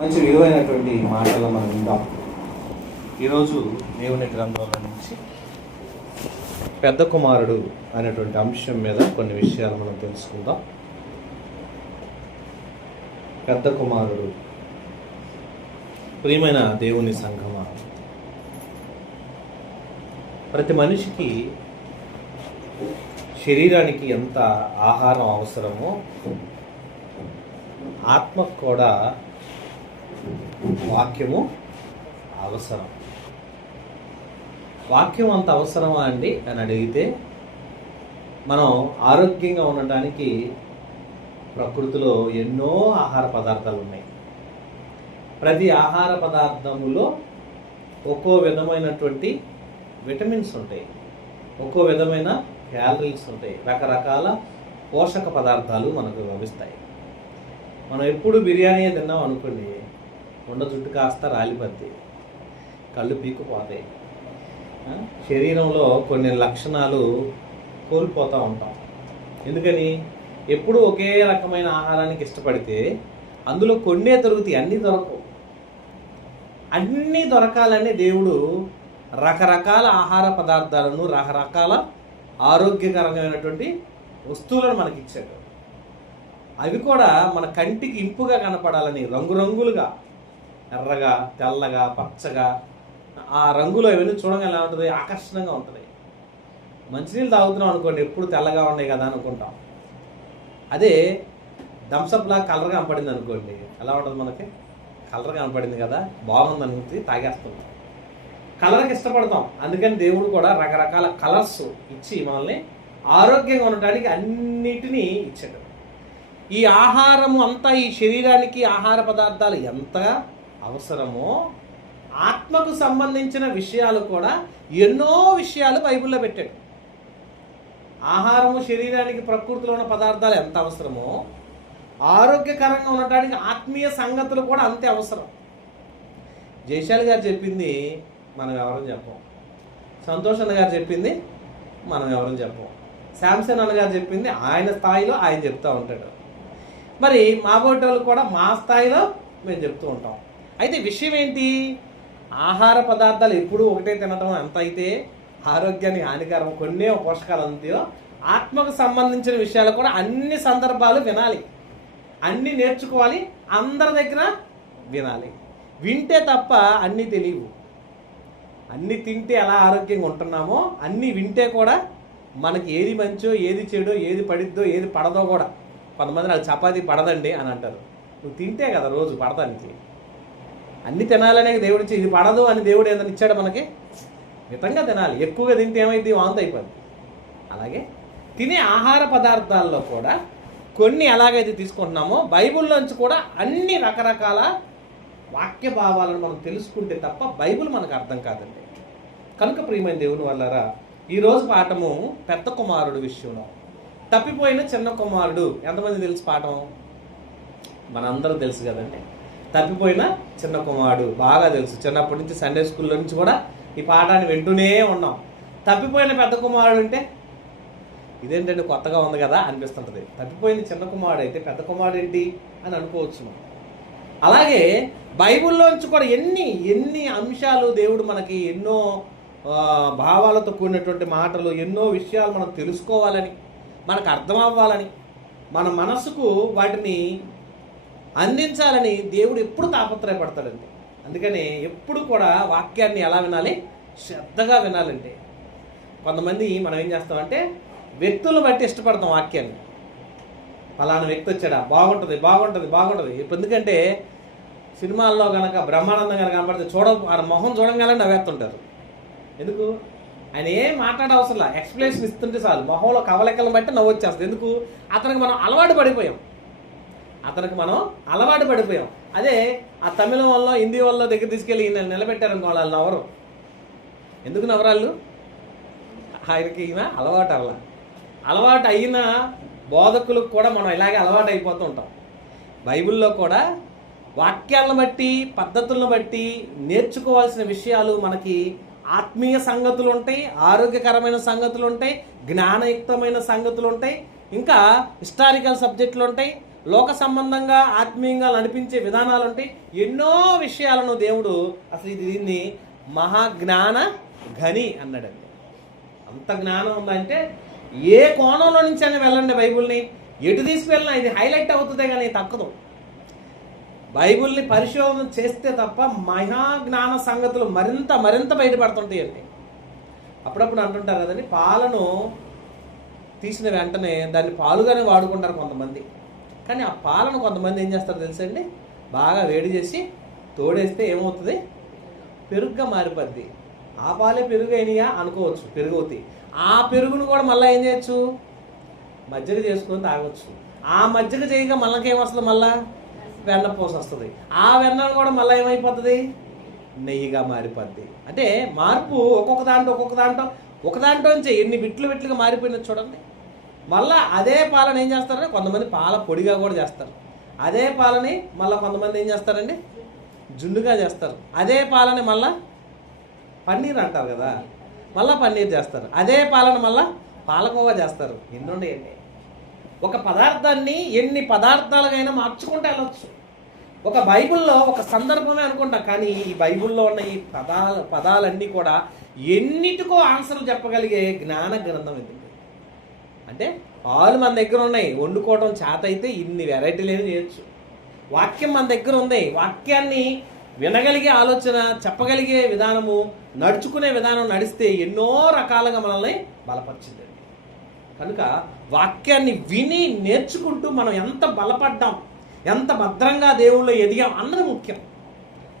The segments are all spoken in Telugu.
మంచి విలువైనటువంటి మాటలు మనం విందాం. ఈరోజు దేవుని గ్రంథంలో నుంచి పెద్ద కుమారుడు అనేటువంటి అంశం మీద కొన్ని విషయాలు మనం తెలుసుకుందాం. పెద్ద కుమారుడు. ప్రియమైన దేవుని సంఘమా, ప్రతి మనిషికి శరీరానికి ఎంత ఆహారం అవసరమో ఆత్మకు కూడా వాక్యము అవసరం. వాక్యం అంత అవసరమా అండి అని అడిగితే, మనం ఆరోగ్యంగా ఉండటానికి ప్రకృతిలో ఎన్నో ఆహార పదార్థాలు ఉన్నాయి. ప్రతి ఆహార పదార్థములో ఒక్కో విధమైనటువంటి విటమిన్స్ ఉంటాయి, ఒక్కో విధమైన క్యాలరీస్ ఉంటాయి, రకరకాల పోషక పదార్థాలు మనకు లభిస్తాయి. మనం ఎప్పుడు బిర్యానీ తిన్నాం అనుకోండి, కొండ జుట్టు కాస్త రాలిపద్ది, కళ్ళు పీక్కుపోతాయి, శరీరంలో కొన్ని లక్షణాలు కోల్పోతూ ఉంటాం. ఎందుకని? ఎప్పుడు ఒకే రకమైన ఆహారానికి ఇష్టపడితే అందులో కొన్నే దొరుకుతాయి, అన్నీ దొరకవు. అన్నీ దొరకాలని దేవుడు రకరకాల ఆహార పదార్థాలను, రకరకాల ఆరోగ్యకరమైనటువంటి వస్తువులను మనకిచ్చాడు. అవి కూడా మన కంటికి ఇంపుగా కనపడాలని రంగురంగులుగా, ఎర్రగా, తెల్లగా, పచ్చగా, ఆ రంగులో ఇవన్నీ చూడగా ఎలా ఉంటుంది? ఆకర్షణగా ఉంటుంది. మంచినీళ్ళు తాగుతున్నాం అనుకోండి, ఎప్పుడు తెల్లగా ఉన్నాయి కదా అనుకుంటాం. అదే థమ్సప్ లాగా కలర్గా కనపడింది అనుకోండి, ఎలా ఉంటుంది? మనకి కలర్ కనపడింది కదా, బాగుంది అనుకుంటే తాగేస్తున్నాం. కలర్కి ఇష్టపడతాం. అందుకని దేవుడు కూడా రకరకాల కలర్స్ ఇచ్చి మనల్ని ఆరోగ్యంగా ఉండటానికి అన్నిటినీ ఇచ్చాడు. ఈ ఆహారము అంతా, ఈ శరీరానికి ఆహార పదార్థాలు ఎంత అవసరమో ఆత్మకు సంబంధించిన విషయాలు కూడా ఎన్నో విషయాలు బైబిల్లో పెట్టాడు. ఆహారము శరీరానికి ప్రకృతిలో ఉన్న పదార్థాలు ఎంత అవసరమో ఆరోగ్యకరంగా ఉండటానికి ఆత్మీయ సంగతులు కూడా అంతే అవసరం. జయశాలి గారు చెప్పింది మనం ఎవరని చెప్పం, సంతోష్ అన్న గారు చెప్పింది మనం ఎవరని చెప్పం, శాంసన్ అన్న గారు చెప్పింది ఆయన స్థాయిలో ఆయన చెప్తూ ఉంటాడు. మరి మా బోటోళ్ళు కూడా మా స్థాయిలో మేము చెప్తూ ఉంటాం. అయితే విషయం ఏంటి? ఆహార పదార్థాలు ఎప్పుడూ ఒకటే తినడం ఎంత అయితే ఆరోగ్యానికి హానికరం, కొన్నే పోషకాలు అంతయో ఆత్మకు సంబంధించిన విషయాలు కూడా అన్ని సందర్భాలు వినాలి, అన్నీ నేర్చుకోవాలి, అందరి దగ్గర వినాలి. వింటే తప్ప అన్నీ తెలియవు. అన్నీ తింటే ఎలా ఆరోగ్యంగా ఉంటున్నామో అన్నీ వింటే కూడా మనకి ఏది మంచో, ఏది చెడో, ఏది పడిద్దో, ఏది పడదో కూడా. కొంతమంది నాకు చపాతీ పడదండి అని అంటారు. నువ్వు తింటే కదా రోజు పడతానికి. అన్నీ తినాలనే దేవుడు ఇచ్చి, ఇది పడదు అని దేవుడు ఏదైనా ఇచ్చాడు మనకి? మితంగా తినాలి. ఎక్కువగా తింటే ఏమైంది? వాంతి అయిపోద్ది. అలాగే తినే ఆహార పదార్థాల్లో కూడా కొన్ని ఎలాగైతే తీసుకుంటున్నామో బైబిల్లోంచి కూడా అన్ని రకరకాల వాక్య భావాలను మనం తెలుసుకుంటే తప్ప బైబిల్ మనకు అర్థం కాదండి. కనుక ప్రియమైన దేవుని వల్లరా, ఈరోజు పాఠము పెద్ద కుమారుడు విషయంలో. తప్పిపోయిన చిన్న కుమారుడు. ఎంతమంది తెలుసు పాఠం? మనందరూ తెలుసు కదండి. తప్పిపోయిన చిన్న కుమారుడు బాగా తెలుసు. చిన్నప్పటి నుంచి సండే స్కూల్లో నుంచి కూడా ఈ పాఠాన్ని వింటూనే ఉన్నాం. తప్పిపోయిన పెద్ద కుమారుడు అంటే ఇదేంటంటే కొత్తగా ఉంది కదా అనిపిస్తుంటుంది. తప్పిపోయిన చిన్న కుమారుడు అయితే పెద్ద కుమారుడు ఏంటి అని అనుకోవచ్చు. అలాగే బైబిల్లోంచి కూడా ఎన్ని అంశాలు దేవుడు మనకి, ఎన్నో భావాలతో కూడినటువంటి మాటలు, ఎన్నో విషయాలు మనం తెలుసుకోవాలని, మనకు అర్థం అవ్వాలని, మన మనసుకు వాటిని అందించాలని దేవుడు ఎప్పుడు తాపత్రయపడతాడండి. అందుకని ఎప్పుడు కూడా వాక్యాన్ని ఎలా వినాలి? శ్రద్ధగా వినాలంటే. కొంతమంది మనం ఏం చేస్తామంటే వ్యక్తులను బట్టి ఇష్టపడతాం వాక్యాన్ని. ఫలానా వ్యక్తి వచ్చాడా, బాగుంటుంది బాగుంటుంది బాగుంటుంది. ఎందుకంటే సినిమాల్లో కనుక బ్రహ్మానందం కనుక కనపడితే ఆయన మొహం చూడంగానే నవ్వేస్తుంటారు. ఎందుకు? ఆయన ఏం మాట్లాడే అవసరంలా, ఎక్స్ప్లెనేషన్ ఇస్తుంటే చాలు, మొహంలో కవలెక్కలను బట్టి నవ్వు వచ్చేస్తుంది. ఎందుకు? అతనికి మనం అలవాటు పడిపోయాం. అదే ఆ తమిళం వల్ల, హిందీ వల్ల దగ్గర తీసుకెళ్ళి నిలబెట్టారనుకో, వాళ్ళు నవ్వరు. ఎందుకు నవ్వరాళ్ళు? ఆయనకి అలవాటు అయిన బోధకులకు కూడా మనం ఇలాగే అలవాటు అయిపోతూ ఉంటాం. బైబిల్లో కూడా వాక్యాలను బట్టి, పద్ధతులను బట్టి నేర్చుకోవాల్సిన విషయాలు మనకి ఆత్మీయ సంగతులు ఉంటాయి, ఆరోగ్యకరమైన సంగతులు ఉంటాయి, జ్ఞానయుక్తమైన సంగతులు ఉంటాయి, ఇంకా హిస్టారికల్ సబ్జెక్టులు ఉంటాయి, లోక సంబంధంగా ఆత్మీయంగా నడిపించే విధానాలు ఉంటాయి. ఎన్నో విషయాలను దేవుడు అసలు దీన్ని మహాజ్ఞాన ఘని అన్నాడండి. అంత జ్ఞానం ఉందంటే ఏ కోణంలో నుంచి అయినా వెళ్ళండి, బైబుల్ని ఎటు తీసుకువెళ్ళినా ఇది హైలైట్ అవుతుందే కానీ తక్కదు. బైబుల్ని పరిశోధన చేస్తే తప్ప మహాజ్ఞాన సంగతులు మరింత బయటపడుతుంటాయండి. అప్పుడప్పుడు అంటుంటారు కదండి, పాలను తీసిన వెంటనే దాన్ని పాలుగానే వాడుకుంటారు కొంతమంది. కానీ ఆ పాలను కొంతమంది ఏం చేస్తారు తెలుసండి, బాగా వేడి చేసి తోడేస్తే ఏమవుతుంది, పెరుగుగా మారిపోద్ది. ఆ పాలే పెరుగు అయినాయా అనుకోవచ్చు, పెరుగు అవుతాయి. ఆ పెరుగును కూడా మళ్ళీ ఏం చేయొచ్చు, మజ్జిగ చేసుకొని తాగొచ్చు. ఆ మజ్జిగ చేయగా మళ్ళకేమొస్తుంది, మళ్ళా వెన్నపూస వస్తుంది. ఆ వెన్నను కూడా మళ్ళీ ఏమైపోతుంది, నెయ్యిగా మారిపోద్ది. అంటే మార్పు ఒక్కొక్క దాంట్లో నుంచి ఎన్ని బిట్లుగా మారిపోయినది చూడండి. మళ్ళీ అదే పాలను ఏం చేస్తారంటే కొంతమంది పాల పొడిగా కూడా చేస్తారు. అదే పాలని మళ్ళీ కొంతమంది ఏం చేస్తారండి, జున్నుగా చేస్తారు. అదే పాలని మళ్ళీ పన్నీర్ అంటారు కదా, మళ్ళీ పన్నీర్ చేస్తారు. అదే పాలను మళ్ళీ పాలకోవా చేస్తారు. ఎన్నుండేయండి. ఒక పదార్థాన్ని ఎన్ని పదార్థాలుగైనా మార్చుకుంటే వెళ్ళొచ్చు. ఒక బైబిల్లో ఒక సందర్భమే అనుకుంటాం, కానీ ఈ బైబిల్లో ఉన్న ఈ పదాలన్నీ కూడా ఎన్నిటికో ఆన్సర్లు చెప్పగలిగే జ్ఞాన గ్రంథం ఇది. అంటే పాలు మన దగ్గర ఉన్నాయి, వండుకోవడం చేత అయితే ఇన్ని వెరైటీలు ఏమి చేయొచ్చు. వాక్యం మన దగ్గర ఉంది, వాక్యాన్ని వినగలిగే ఆలోచన, చెప్పగలిగే విధానము, నడుచుకునే విధానం నడిస్తే ఎన్నో రకాలుగా మనల్ని బలపరిచింది. కనుక వాక్యాన్ని విని నేర్చుకుంటూ మనం ఎంత బలపడ్డాం, ఎంత భద్రంగా దేవుళ్ళు ఎదిగాం అన్నది ముఖ్యం.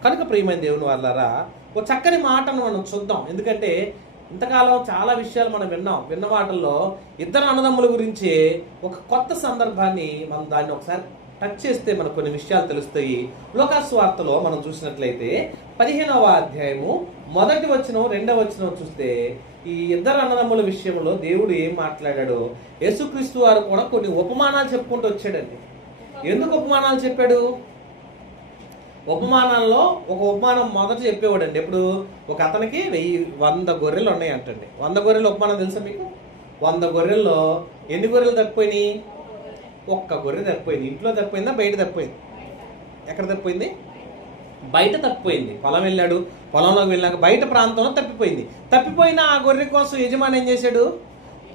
కనుక ప్రియమైన దేవుని వాళ్ళారా, ఒక చక్కని మాటను మనం చూద్దాం. ఎందుకంటే ఇంతకాలం చాలా విషయాలు మనం విన్న వాటిల్లో ఇద్దరు అన్నదమ్ముల గురించి ఒక కొత్త సందర్భాన్ని మనం దాన్ని ఒకసారి టచ్ చేస్తే మనకు కొన్ని విషయాలు తెలుస్తాయి. లూకాసు వార్తలో మనం చూసినట్లయితే 15వ అధ్యాయము 1వ వచనం 2వ వచనం చూస్తే ఈ ఇద్దరు అన్నదమ్ముల విషయంలో దేవుడు ఏం మాట్లాడాడో యేసుక్రీస్తు వారు కూడా కొన్ని ఉపమానాలు చెప్పుకుంటూ వచ్చాడండి. ఎందుకు ఉపమానాలు చెప్పాడు? ఉపమానాల్లో ఒక ఉపమానం మొదట చెప్పేవాడండి. ఎప్పుడు ఒక అతనికి 100 గొర్రెలు ఉన్నాయి అంటండి. 100 గొర్రెలు ఉపమానం తెలుసా మీకు? 100 గొర్రెల్లో ఎన్ని గొర్రెలు తప్పిపోయినాయి? ఒక్క గొర్రె తప్పిపోయింది. ఇంట్లో తప్పిపోయిందా, బయట తప్పిపోయింది? ఎక్కడ తప్పిపోయింది? బయట తప్పిపోయింది. పొలం వెళ్ళాడు, పొలంలోకి వెళ్ళాక బయట ప్రాంతంలో తప్పిపోయింది. తప్పిపోయిన ఆ గొర్రె కోసం యజమాని ఏం చేశాడు?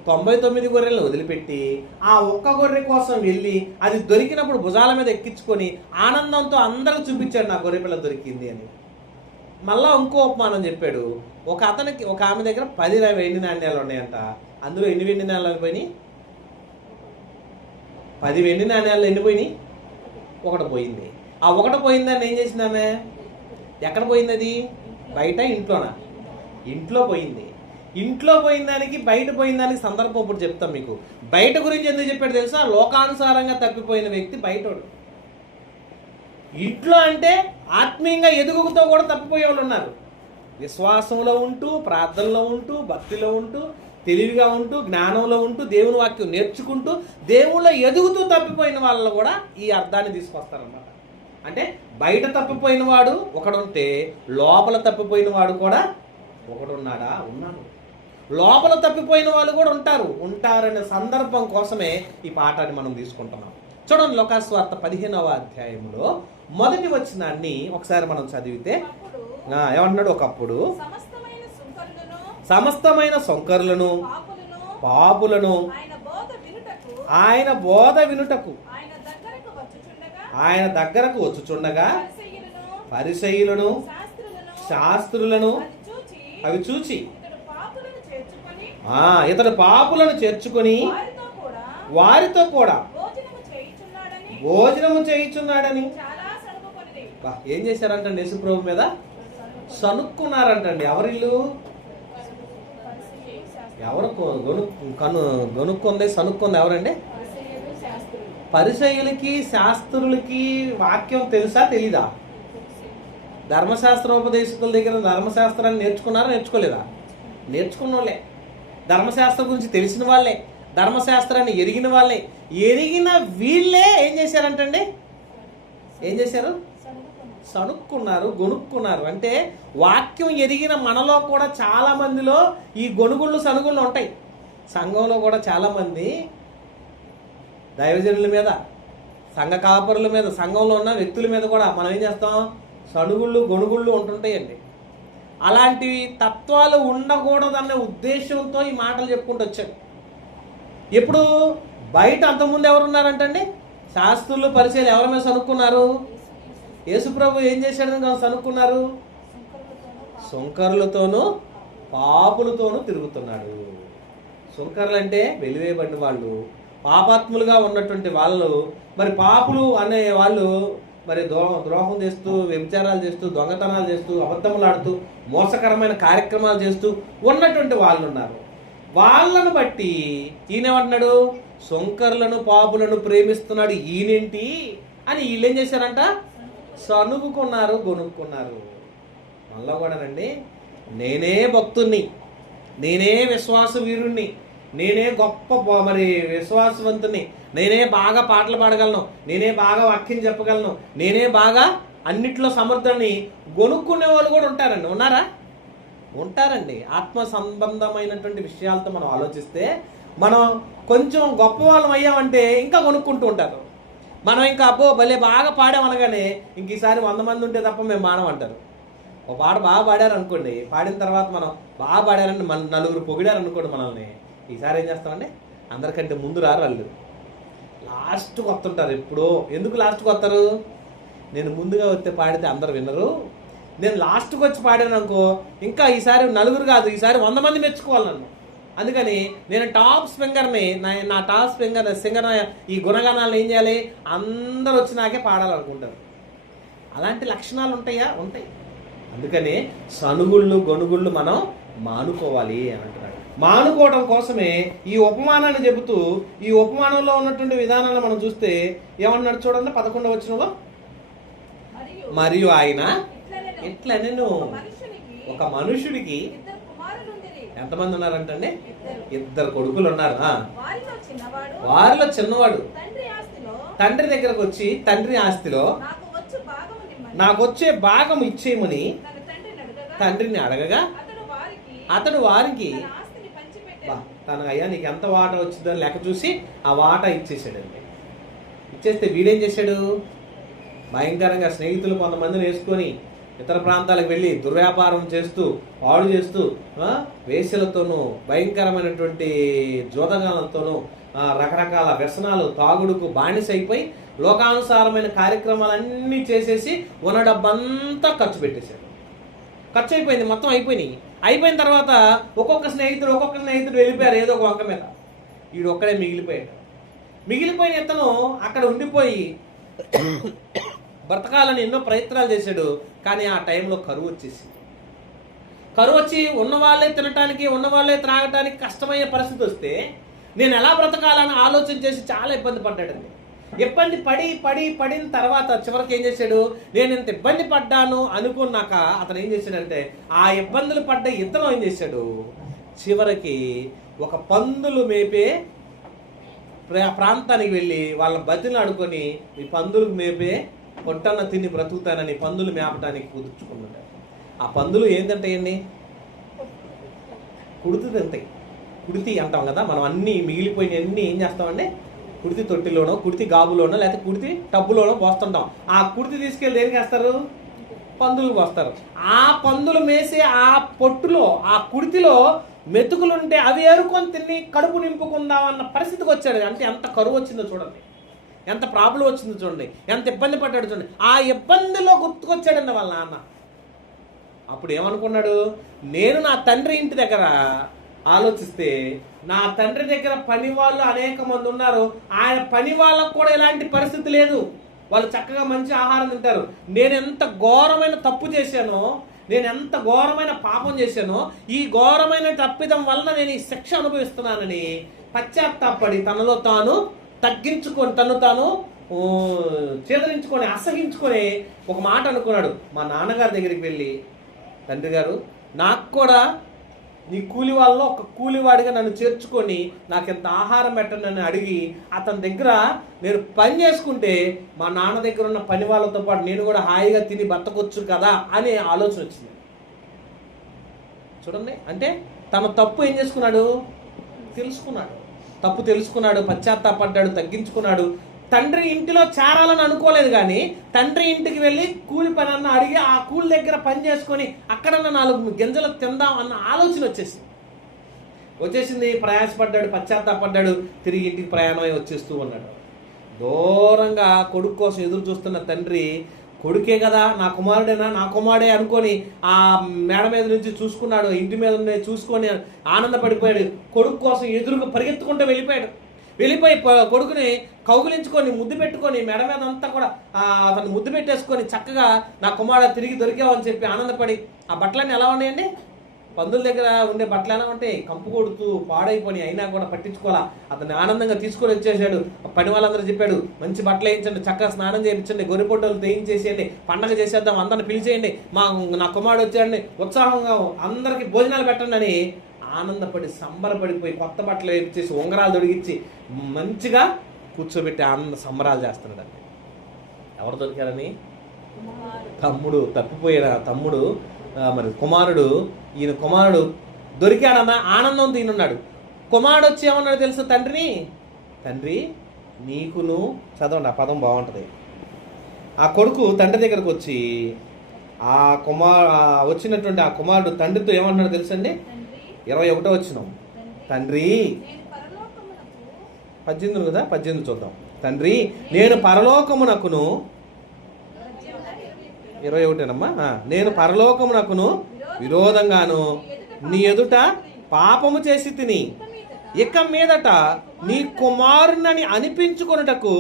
99 గొర్రెలను వదిలిపెట్టి ఆ ఒక్క గొర్రె కోసం వెళ్ళి అది దొరికినప్పుడు భుజాల మీద ఎక్కించుకొని ఆనందంతో అందరూ చూపించాడు, నా గొర్రె పిల్ల దొరికింది అని. మళ్ళా ఇంకో ఉపమానం చెప్పాడు. ఒక ఆమె దగ్గర 10 వెండి నాణ్యాలు ఉన్నాయంట. అందులో ఎన్ని వెండి నాణ్యాలు పోయినాయి? 10 వెండి నాణ్యాలు ఎన్ని పోయినాయి? ఒకటి పోయింది. ఆ ఒకటి పోయిందని ఏం చేసింది ఆమె? ఎక్కడ పోయింది అది? బయట, ఇంట్లోనా? ఇంట్లో పోయింది. ఇంట్లో పోయిందానికి బయట పోయిందానికి సందర్భం ఇప్పుడు చెప్తాం మీకు. బయట గురించి ఎందుకు చెప్పాడు తెలుసా? లోకానుసారంగా తప్పిపోయిన వ్యక్తి బయటోడు. ఇంట్లో అంటే ఆత్మీయంగా ఎదుగుతో కూడా తప్పిపోయే వాళ్ళు ఉన్నారు. విశ్వాసంలో ఉంటూ, ప్రార్థనలో ఉంటూ, భక్తిలో ఉంటూ, తెలివిగా ఉంటూ, జ్ఞానంలో ఉంటూ, దేవుని వాక్యం నేర్చుకుంటూ, దేవుళ్ళో ఎదుగుతూ తప్పిపోయిన వాళ్ళలో కూడా ఈ అర్థాన్ని తీసుకొస్తారన్నమాట. అంటే బయట తప్పిపోయిన వాడు ఒకడుంటే లోపల తప్పిపోయిన వాడు కూడా ఒకడున్నాడా? ఉన్నాడు. లోపల తప్పిపోయిన వాళ్ళు కూడా ఉంటారనే సందర్భం కోసమే ఈ పాఠాన్ని మనం తీసుకుంటున్నాం. చూడండి, లూకాసు వార్త 15వ అధ్యాయంలో 1వ వచనాన్ని ఒకసారి మనం చదివితే ఏమంటున్నాడు? ఒకప్పుడు సమస్తమైన సుంకరులను, పాపులను ఆయన బోధ వినుటకు ఆయన దగ్గరకు వచ్చుచుండగా పరిసయ్యులను, శాస్త్రులను అవి చూచి ఇతడు పాపులను చేర్చుకొని వారితో కూడా భోజనము చేయుచున్నాడని ఏం చేశారంటండి? యేసుప్రభు మీద సనుక్కున్నారంటండి. ఎవరిల్లు? ఎవరు గొనుక్కుంది, సనుక్కుంది ఎవరండి? పరిసయ్యులకి, శాస్త్రులకి వాక్యం తెలుసా, తెలీదా? ధర్మశాస్త్రోపదేశకుల దగ్గర ధర్మశాస్త్రాన్ని నేర్చుకున్నారా, నేర్చుకోలేదా? నేర్చుకున్న వాళ్ళే, ధర్మశాస్త్రం గురించి తెలిసిన వాళ్ళే, ధర్మశాస్త్రాన్ని ఎరిగిన వాళ్ళే. ఎరిగిన వీళ్ళే ఏం చేశారంటండి? ఏం చేశారు? సనుక్కున్నారు, గొనుక్కున్నారు. అంటే వాక్యం ఎరిగిన మనలో కూడా చాలా మందిలో ఈ గొనుగుళ్ళు, సనుగుళ్ళు ఉంటాయి. సంఘంలో కూడా చాలామంది దైవజనుల మీద, సంఘ కాపరుల మీద, సంఘంలో ఉన్న వ్యక్తుల మీద కూడా మనం ఏం చేస్తాం, సణుగుళ్ళు గొణుగుళ్ళు ఉంటుంటాయండి. అలాంటి తత్వాలు ఉండకూడదన్న ఉద్దేశంతో ఈ మాటలు చెప్పుకుంటూ వచ్చాడు. ఇప్పుడు బయట అంతకుముందు ఎవరున్నారంటండి, శాస్త్రులు పరిచయాలు ఎవరి మీద సనుక్కున్నారు? యేసుప్రభు ఏం చేశాడని సనుక్కున్నారు? సుంకరులతోనూ పాపులతోనూ తిరుగుతున్నాడు. సుంకరులు అంటే వెలివేయబడిన వాళ్ళు, పాపాత్ములుగా ఉన్నటువంటి వాళ్ళు. మరి పాపులు అనే వాళ్ళు మరి ద్రోహం చేస్తూ, వ్యభిచారాలు చేస్తూ, దొంగతనాలు చేస్తూ, అబద్ధములాడుతూ, మోసకరమైన కార్యక్రమాలు చేస్తూ ఉన్నటువంటి వాళ్ళు ఉన్నారు. వాళ్ళను బట్టి ఈయనేమంటున్నాడు, సుంకరులను పాపులను ప్రేమిస్తున్నాడు ఈయనేంటి అని వీళ్ళు ఏం చేశారంట, సనుగుకున్నారు, గొనుక్కున్నారు. మళ్ళా కూడానండి, నేనే భక్తుణ్ణి, నేనే విశ్వాస వీరుణ్ణి, నేనే గొప్ప మరి విశ్వాసవంతుని, నేనే బాగా పాటలు పాడగలను, నేనే బాగా వాక్యం చెప్పగలను, నేనే బాగా అన్నిట్లో సమర్థుని గొనుక్కునే వాళ్ళు కూడా ఉంటారండి. ఉన్నారా? ఉంటారండి. ఆత్మ సంబంధమైనటువంటి విషయాలతో మనం ఆలోచిస్తే మనం కొంచెం గొప్ప వాళ్ళం అయ్యామంటే ఇంకా కొనుక్కుంటూ ఉంటారు. మనం ఇంకా అబ్బో భలే బాగా పాడామనగానే ఇంక ఈసారి 100 మంది ఉంటే తప్ప మేము మానమంటారు. ఒక పాట బాగా పాడారు అనుకోండి, పాడిన తర్వాత మనం బాగా పాడారని మన నలుగురు పొగిడారు అనుకోండి మనల్ని, ఈసారి ఏం చేస్తామండి, అందరికంటే ముందు రారు వాళ్ళు, లాస్ట్కి వస్తుంటారు. ఎప్పుడో. ఎందుకు లాస్ట్కి వస్తారు? నేను ముందుగా వస్తే పాడితే అందరు వినరు, నేను లాస్ట్కి వచ్చి పాడాను అనుకో ఇంకా ఈసారి నలుగురు కాదు, ఈసారి 100 మంది మెచ్చుకోవాలి నన్ను. అందుకని నేను టాప్ స్పింగర్ని, నా టాప్ సింగర్ ఈ గుణగానాలను ఏం చేయాలి, అందరూ వచ్చి నాకే పాడాలనుకుంటారు. అలాంటి లక్షణాలు ఉంటాయా? ఉంటాయి. అందుకని సనుగుళ్ళు గొనుగుళ్ళు మనం మానుకోవాలి అని అంటున్నాడు. మానుకోవడం కోసమే ఈ ఉపమానాన్ని చెబుతూ, ఈ ఉపమానంలో ఉన్నటువంటి విధానాన్ని మనం చూస్తే ఏమన్నాడు చూడండి, 11వ వచనంలో, మరియు ఆయన ఇట్లా నేను ఒక మనుషుడికి ఎంతమంది ఉన్నారంటండి, 2 కొడుకులు ఉన్నారు. వారిలో చిన్నవాడు తండ్రి దగ్గరకు వచ్చి, తండ్రి ఆస్తిలో నాకు వచ్చే భాగం ఇచ్చేయమని తండ్రిని అడగగా అతడు వారికి తన అయ్యా నీకు ఎంత వాట వచ్చిందని లెక్క చూసి ఆ వాట ఇచ్చేసాడండి. ఇచ్చేస్తే వీడేం చేశాడు, భయంకరంగా స్నేహితులు కొంతమందిని వేసుకొని ఇతర ప్రాంతాలకు వెళ్ళి దుర్వ్యాపారం చేస్తూ, పాడు చేస్తూ, వేశ్యలతోనూ భయంకరమైనటువంటి జోదగాలతోనూ రకరకాల వ్యసనాలు, తాగుడుకు బానిస అయిపోయి లోకానుసారమైన కార్యక్రమాలన్నీ చేసేసి ఉన్న డబ్బంతా ఖర్చు పెట్టేశాడు. ఖర్చు అయిపోయింది, మొత్తం అయిపోయినాయి. అయిపోయిన తర్వాత ఒక్కొక్క స్నేహితుడు వెళ్ళిపోయారు ఏదో ఒక వంక మీద, వీడు ఒక్కడే మిగిలిపోయాడు. మిగిలిపోయిన ఇతను అక్కడ ఉండిపోయి బ్రతకాలని ఎన్నో ప్రయత్నాలు చేశాడు. కానీ ఆ టైంలో కరువు వచ్చేసింది. కరువు వచ్చి ఉన్నవాళ్ళే తినటానికి, ఉన్నవాళ్ళే త్రాగటానికి కష్టమయ్యే పరిస్థితి వస్తే నేను ఎలా బ్రతకాలని ఆలోచన చేసి చాలా ఇబ్బంది పడ్డాడండి. ఇబ్బంది పడిన తర్వాత చివరికి ఏం చేశాడు, నేను ఇంత ఇబ్బంది పడ్డాను అనుకున్నాక అతను ఏం చేశాడంటే, ఆ ఇబ్బందులు పడ్డ ఇతను ఏం చేశాడు, చివరికి ఒక పందులు మేపే ప్రాంతానికి వెళ్ళి వాళ్ళ బతిని ఆడుకొని ఈ పందులకు మేపే పొట్టన్న తిని బ్రతుకుతానని పందులు మేపడానికి కుదుర్చుకున్నాడు. ఆ పందులు ఏంటంటాయండి, కుడితి తింటాయి. కుడితి అంటాం కదా మనం, అన్నీ మిగిలిపోయినవన్నీ ఏం చేస్తామండి, కుడితి తొట్టిలోనో, కుడితి గాబులోనో, లేకపోతే కుడితి టబ్బులోనో పోస్తుంటాం. ఆ కుడితి తీసుకెళ్ళి దేనికి వేస్తారు, పందులకు పోస్తారు. ఆ పందులు మేసే ఆ పొట్టులో, ఆ కుడితిలో మెతుకులుంటే అవి ఏరుకొని తిని కడుపు నింపుకుందామన్న పరిస్థితికి వచ్చాడు. అంటే ఎంత కరువు వచ్చిందో చూడండి, ఎంత ప్రాబ్లం వచ్చిందో చూడండి, ఎంత ఇబ్బంది పడ్డాడు చూడండి. ఆ ఇబ్బందిలో గుర్తుకొచ్చాడండి వాళ్ళ నాన్న. అప్పుడు ఏమనుకున్నాడు, నేను నా తండ్రి ఇంటి దగ్గర ఆలోచిస్తే నా తండ్రి దగ్గర పని వాళ్ళు అనేక మంది ఉన్నారు, ఆయన పని వాళ్ళకు కూడా ఇలాంటి పరిస్థితి లేదు, వాళ్ళు చక్కగా మంచి ఆహారం తింటారు. నేను ఎంత ఘోరమైన తప్పు చేశానో, నేను ఎంత ఘోరమైన పాపం చేశానో, ఈ ఘోరమైన తప్పిదం వలన నేను ఈ శిక్ష అనుభవిస్తున్నానని పశ్చాత్తాపడి తనలో తాను తగ్గించుకొని, తను తాను చేదరించుకొని, అసహించుకొని ఒక మాట అనుకున్నాడు. మా నాన్నగారి దగ్గరికి వెళ్ళి, తండ్రి గారు నాకు కూడా నీ కూలి వాళ్ళలో ఒక కూలివాడిగా నన్ను చేర్చుకొని నాకు ఎంత ఆహారం పెట్టనని అడిగి అతని దగ్గర నేను పని చేసుకుంటే మా నాన్న దగ్గర ఉన్న పని వాళ్ళతో పాటు నేను కూడా హాయిగా తిని బతకొచ్చు కదా అనే ఆలోచన వచ్చింది. చూడండి, అంటే తన తప్పు ఏం చేసుకున్నాడు, తెలుసుకున్నాడు. తప్పు తెలుసుకున్నాడు, పశ్చాత్తాపడ్డాడు, తగ్గించుకున్నాడు, తండ్రి ఇంటిలో చేరాలని అనుకోలేదు, కానీ తండ్రి ఇంటికి వెళ్ళి కూలి పని అన్న అడిగి ఆ కూలి దగ్గర పని చేసుకొని అక్కడన్నా 4 గింజలు తిందాం అన్న ఆలోచన వచ్చేసింది. ప్రయాసపడ్డాడు, పశ్చాత్తాపడ్డాడు, తిరిగి ఇంటికి ప్రయాణమై వచ్చేస్తూ ఉన్నాడు. దూరంగా కొడుకు కోసం ఎదురు చూస్తున్న తండ్రి, కొడుకే కదా, నా కుమారుడేనా, నా కుమారుడే అనుకొని ఆ మేడ మీద నుంచి చూసుకున్నాడు, ఇంటి మీద చూసుకొని ఆనందపడిపోయాడు. కొడుకు కోసం ఎదురుగా పరిగెత్తుకుంటూ వెళ్ళిపోయి కొడుకుని కౌగులించుకొని ముద్దు పెట్టుకొని మెడ మీద అంతా కూడా అతను ముద్దు పెట్టేసుకొని చక్కగా నా కుమారుడు తిరిగి దొరికావని చెప్పి ఆనందపడి, ఆ బట్టలన్నీ ఎలా ఉన్నాయండి? పందుల దగ్గర ఉండే బట్టలు ఎలా ఉంటాయి? కంపు కొడుతూ పాడైపోయి, అయినా కూడా పట్టించుకోవాలా. అతన్ని ఆనందంగా తీసుకొని వచ్చేసాడు. పని వాళ్ళందరూ చెప్పాడు, మంచి బట్టలు వేయించండి, చక్కగా స్నానం చేయించండి, గొర్రెపొట్టలు వేయించేసేయండి, పండగ చేసేద్దాం, అందరిని పిలిచేయండి, నా కుమారుడు వచ్చాడని ఉత్సాహంగా అందరికి భోజనాలు పెట్టండి అని ఆనందపడి సంబరపడిపోయి కొత్త బట్టలు వేయించేసి ఉంగరాలు దొడిగించి మంచిగా కూర్చోబెట్టి ఆనంద సంబరాలు చేస్తున్నాడండి. ఎవరు దొరికారని? తమ్ముడు, తప్పిపోయిన తమ్ముడు, మరి ఈయన కుమారుడు దొరికాడన్న ఆనందంతో ఈయనున్నాడు. కుమారుడు వచ్చి ఏమన్నాడు తెలుసు తండ్రిని? తండ్రి నీకును, చదవండి ఆ పదం బాగుంటుంది. ఆ కొడుకు తండ్రి దగ్గరకు వచ్చి వచ్చినటువంటి ఆ కుమారుడు తండ్రితో ఏమంటున్నాడు తెలుసండి? 21వ వచనం. తండ్రి 18 కదా, 18 చూద్దాం. తండ్రి నేను పరలోకమునకును 21 నేను పరలోకమునకును విరోధంగాను నీ ఎదుట పాపము చేసి తిని ఇక మీదట నీ కుమారుని అనిపించుకొనుటకు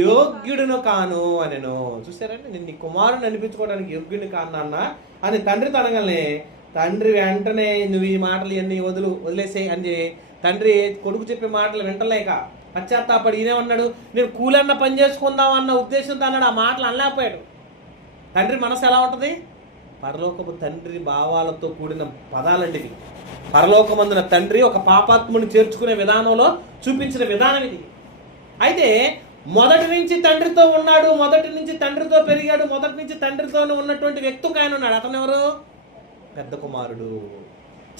యోగ్యుడును కాను అనెను. చూసారండి, నేను నీ కుమారుని అనిపించుకోవడానికి యోగ్యుని కాను అన్న అని తండ్రితో అనగానే తండ్రి వెంటనే నువ్వు ఈ మాటలు ఇవన్నీ వదిలేసేయి అని తండ్రి కొడుకు చెప్పే మాటలు వింటలేక పశ్చాత్తాపడి ఈయనేమన్నాడు, నేను కూలన్న పని చేసుకుందాం అన్న ఉద్దేశంతో అన్నాడు. ఆ మాటలు అనలేకపోయాడు. తండ్రి మనసు ఎలా ఉంటుంది? పరలోకపు తండ్రి భావాలతో కూడిన పదాలండి ఇవి. పరలోకమందున తండ్రి ఒక పాపాత్ముని చేర్చుకునే విధానంలో చూపించిన విధానం ఇది. అయితే మొదటి నుంచి తండ్రితో ఉన్నాడు, మొదటి నుంచి తండ్రితో పెరిగాడు, మొదటి నుంచి తండ్రితోనే ఉన్నటువంటి వ్యక్తి ఒక ఆయన ఉన్నాడు. అతను ఎవరు? పెద్ద కుమారుడు.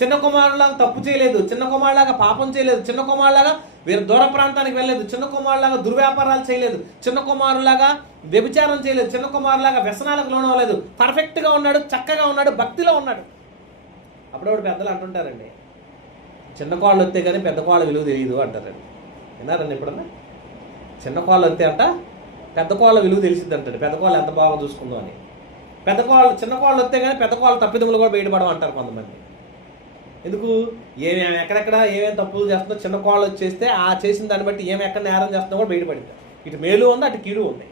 చిన్న కుమారులాగా తప్పు చేయలేదు, చిన్న కుమారులాగా పాపం చేయలేదు, చిన్న కుమారులాగా వేరే దూర ప్రాంతానికి వెళ్ళలేదు, చిన్న కుమారులాగా దుర్వ్యాపారాలు చేయలేదు, చిన్న కుమారులాగా వ్యభిచారం చేయలేదు, చిన్న కుమారులాగా వ్యసనాలకు లోనవ్వలేదు. పర్ఫెక్ట్గా ఉన్నాడు, చక్కగా ఉన్నాడు, భక్తిలో ఉన్నాడు. అప్పుడప్పుడు పెద్దలు అంటుంటారండి, చిన్న కోళ్ళు వస్తే కానీ పెద్ద కోళ్ళ విలువ తెలియదు అంటారండి. విన్నారండి ఎప్పుడన్నా? చిన్న కోళ్ళు వస్తే అంట పెద్ద కోళ్ళ విలువ తెలిసిద్ది అంటాడు. పెద్ద కోళ్ళు ఎంత బాగా చూసుకుందాం అని. చిన్న కోళ్ళు వస్తే కానీ పెద్ద కోళ్ళ తప్పిదములు కూడా బయటపడవు అంటారు కొంతమంది. ఎందుకు? ఎక్కడెక్కడ ఏమేమి తప్పులు చేస్తుందో చిన్న కోళ్ళు వచ్చేస్తే ఆ చేసిన దాన్ని బట్టి ఏమి ఎక్కడ నేరం చేస్తుందో కూడా బయటపడింది. ఇటు మేలు ఉంది, అటు కీడు ఉంది.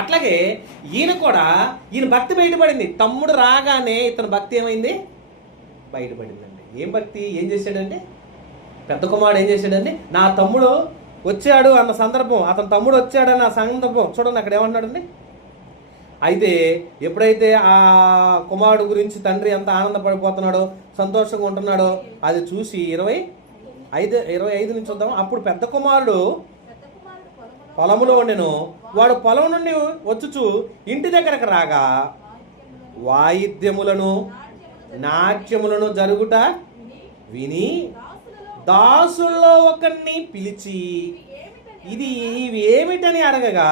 అట్లాగే ఈయన భక్తి బయటపడింది. తమ్ముడు రాగానే ఇతని భక్తి ఏమైంది? బయటపడిందండి. ఏం భక్తి? ఏం చేశాడండి? పెద్ద కుమారుడు ఏం చేశాడండి? నా తమ్ముడు వచ్చాడు అన్న సందర్భం, అతని తమ్ముడు వచ్చాడన్న సందర్భం చూడండి అక్కడ ఏమన్నాడండి. అయితే ఎప్పుడైతే ఆ కుమారుడు గురించి తండ్రి ఎంత ఆనందపడిపోతున్నాడో, సంతోషంగా ఉంటున్నాడో అది చూసి 25 నుంచి చూద్దాం. అప్పుడు పెద్ద కుమారుడు పొలములో ఉండెను. వాడు పొలం నుండి వచ్చుచు ఇంటి దగ్గరకు రాగా వాయిద్యములను నాట్యములను జరుగుట విని దాసుల్లో ఒకరిని పిలిచి ఇవి ఏమిటని అడగగా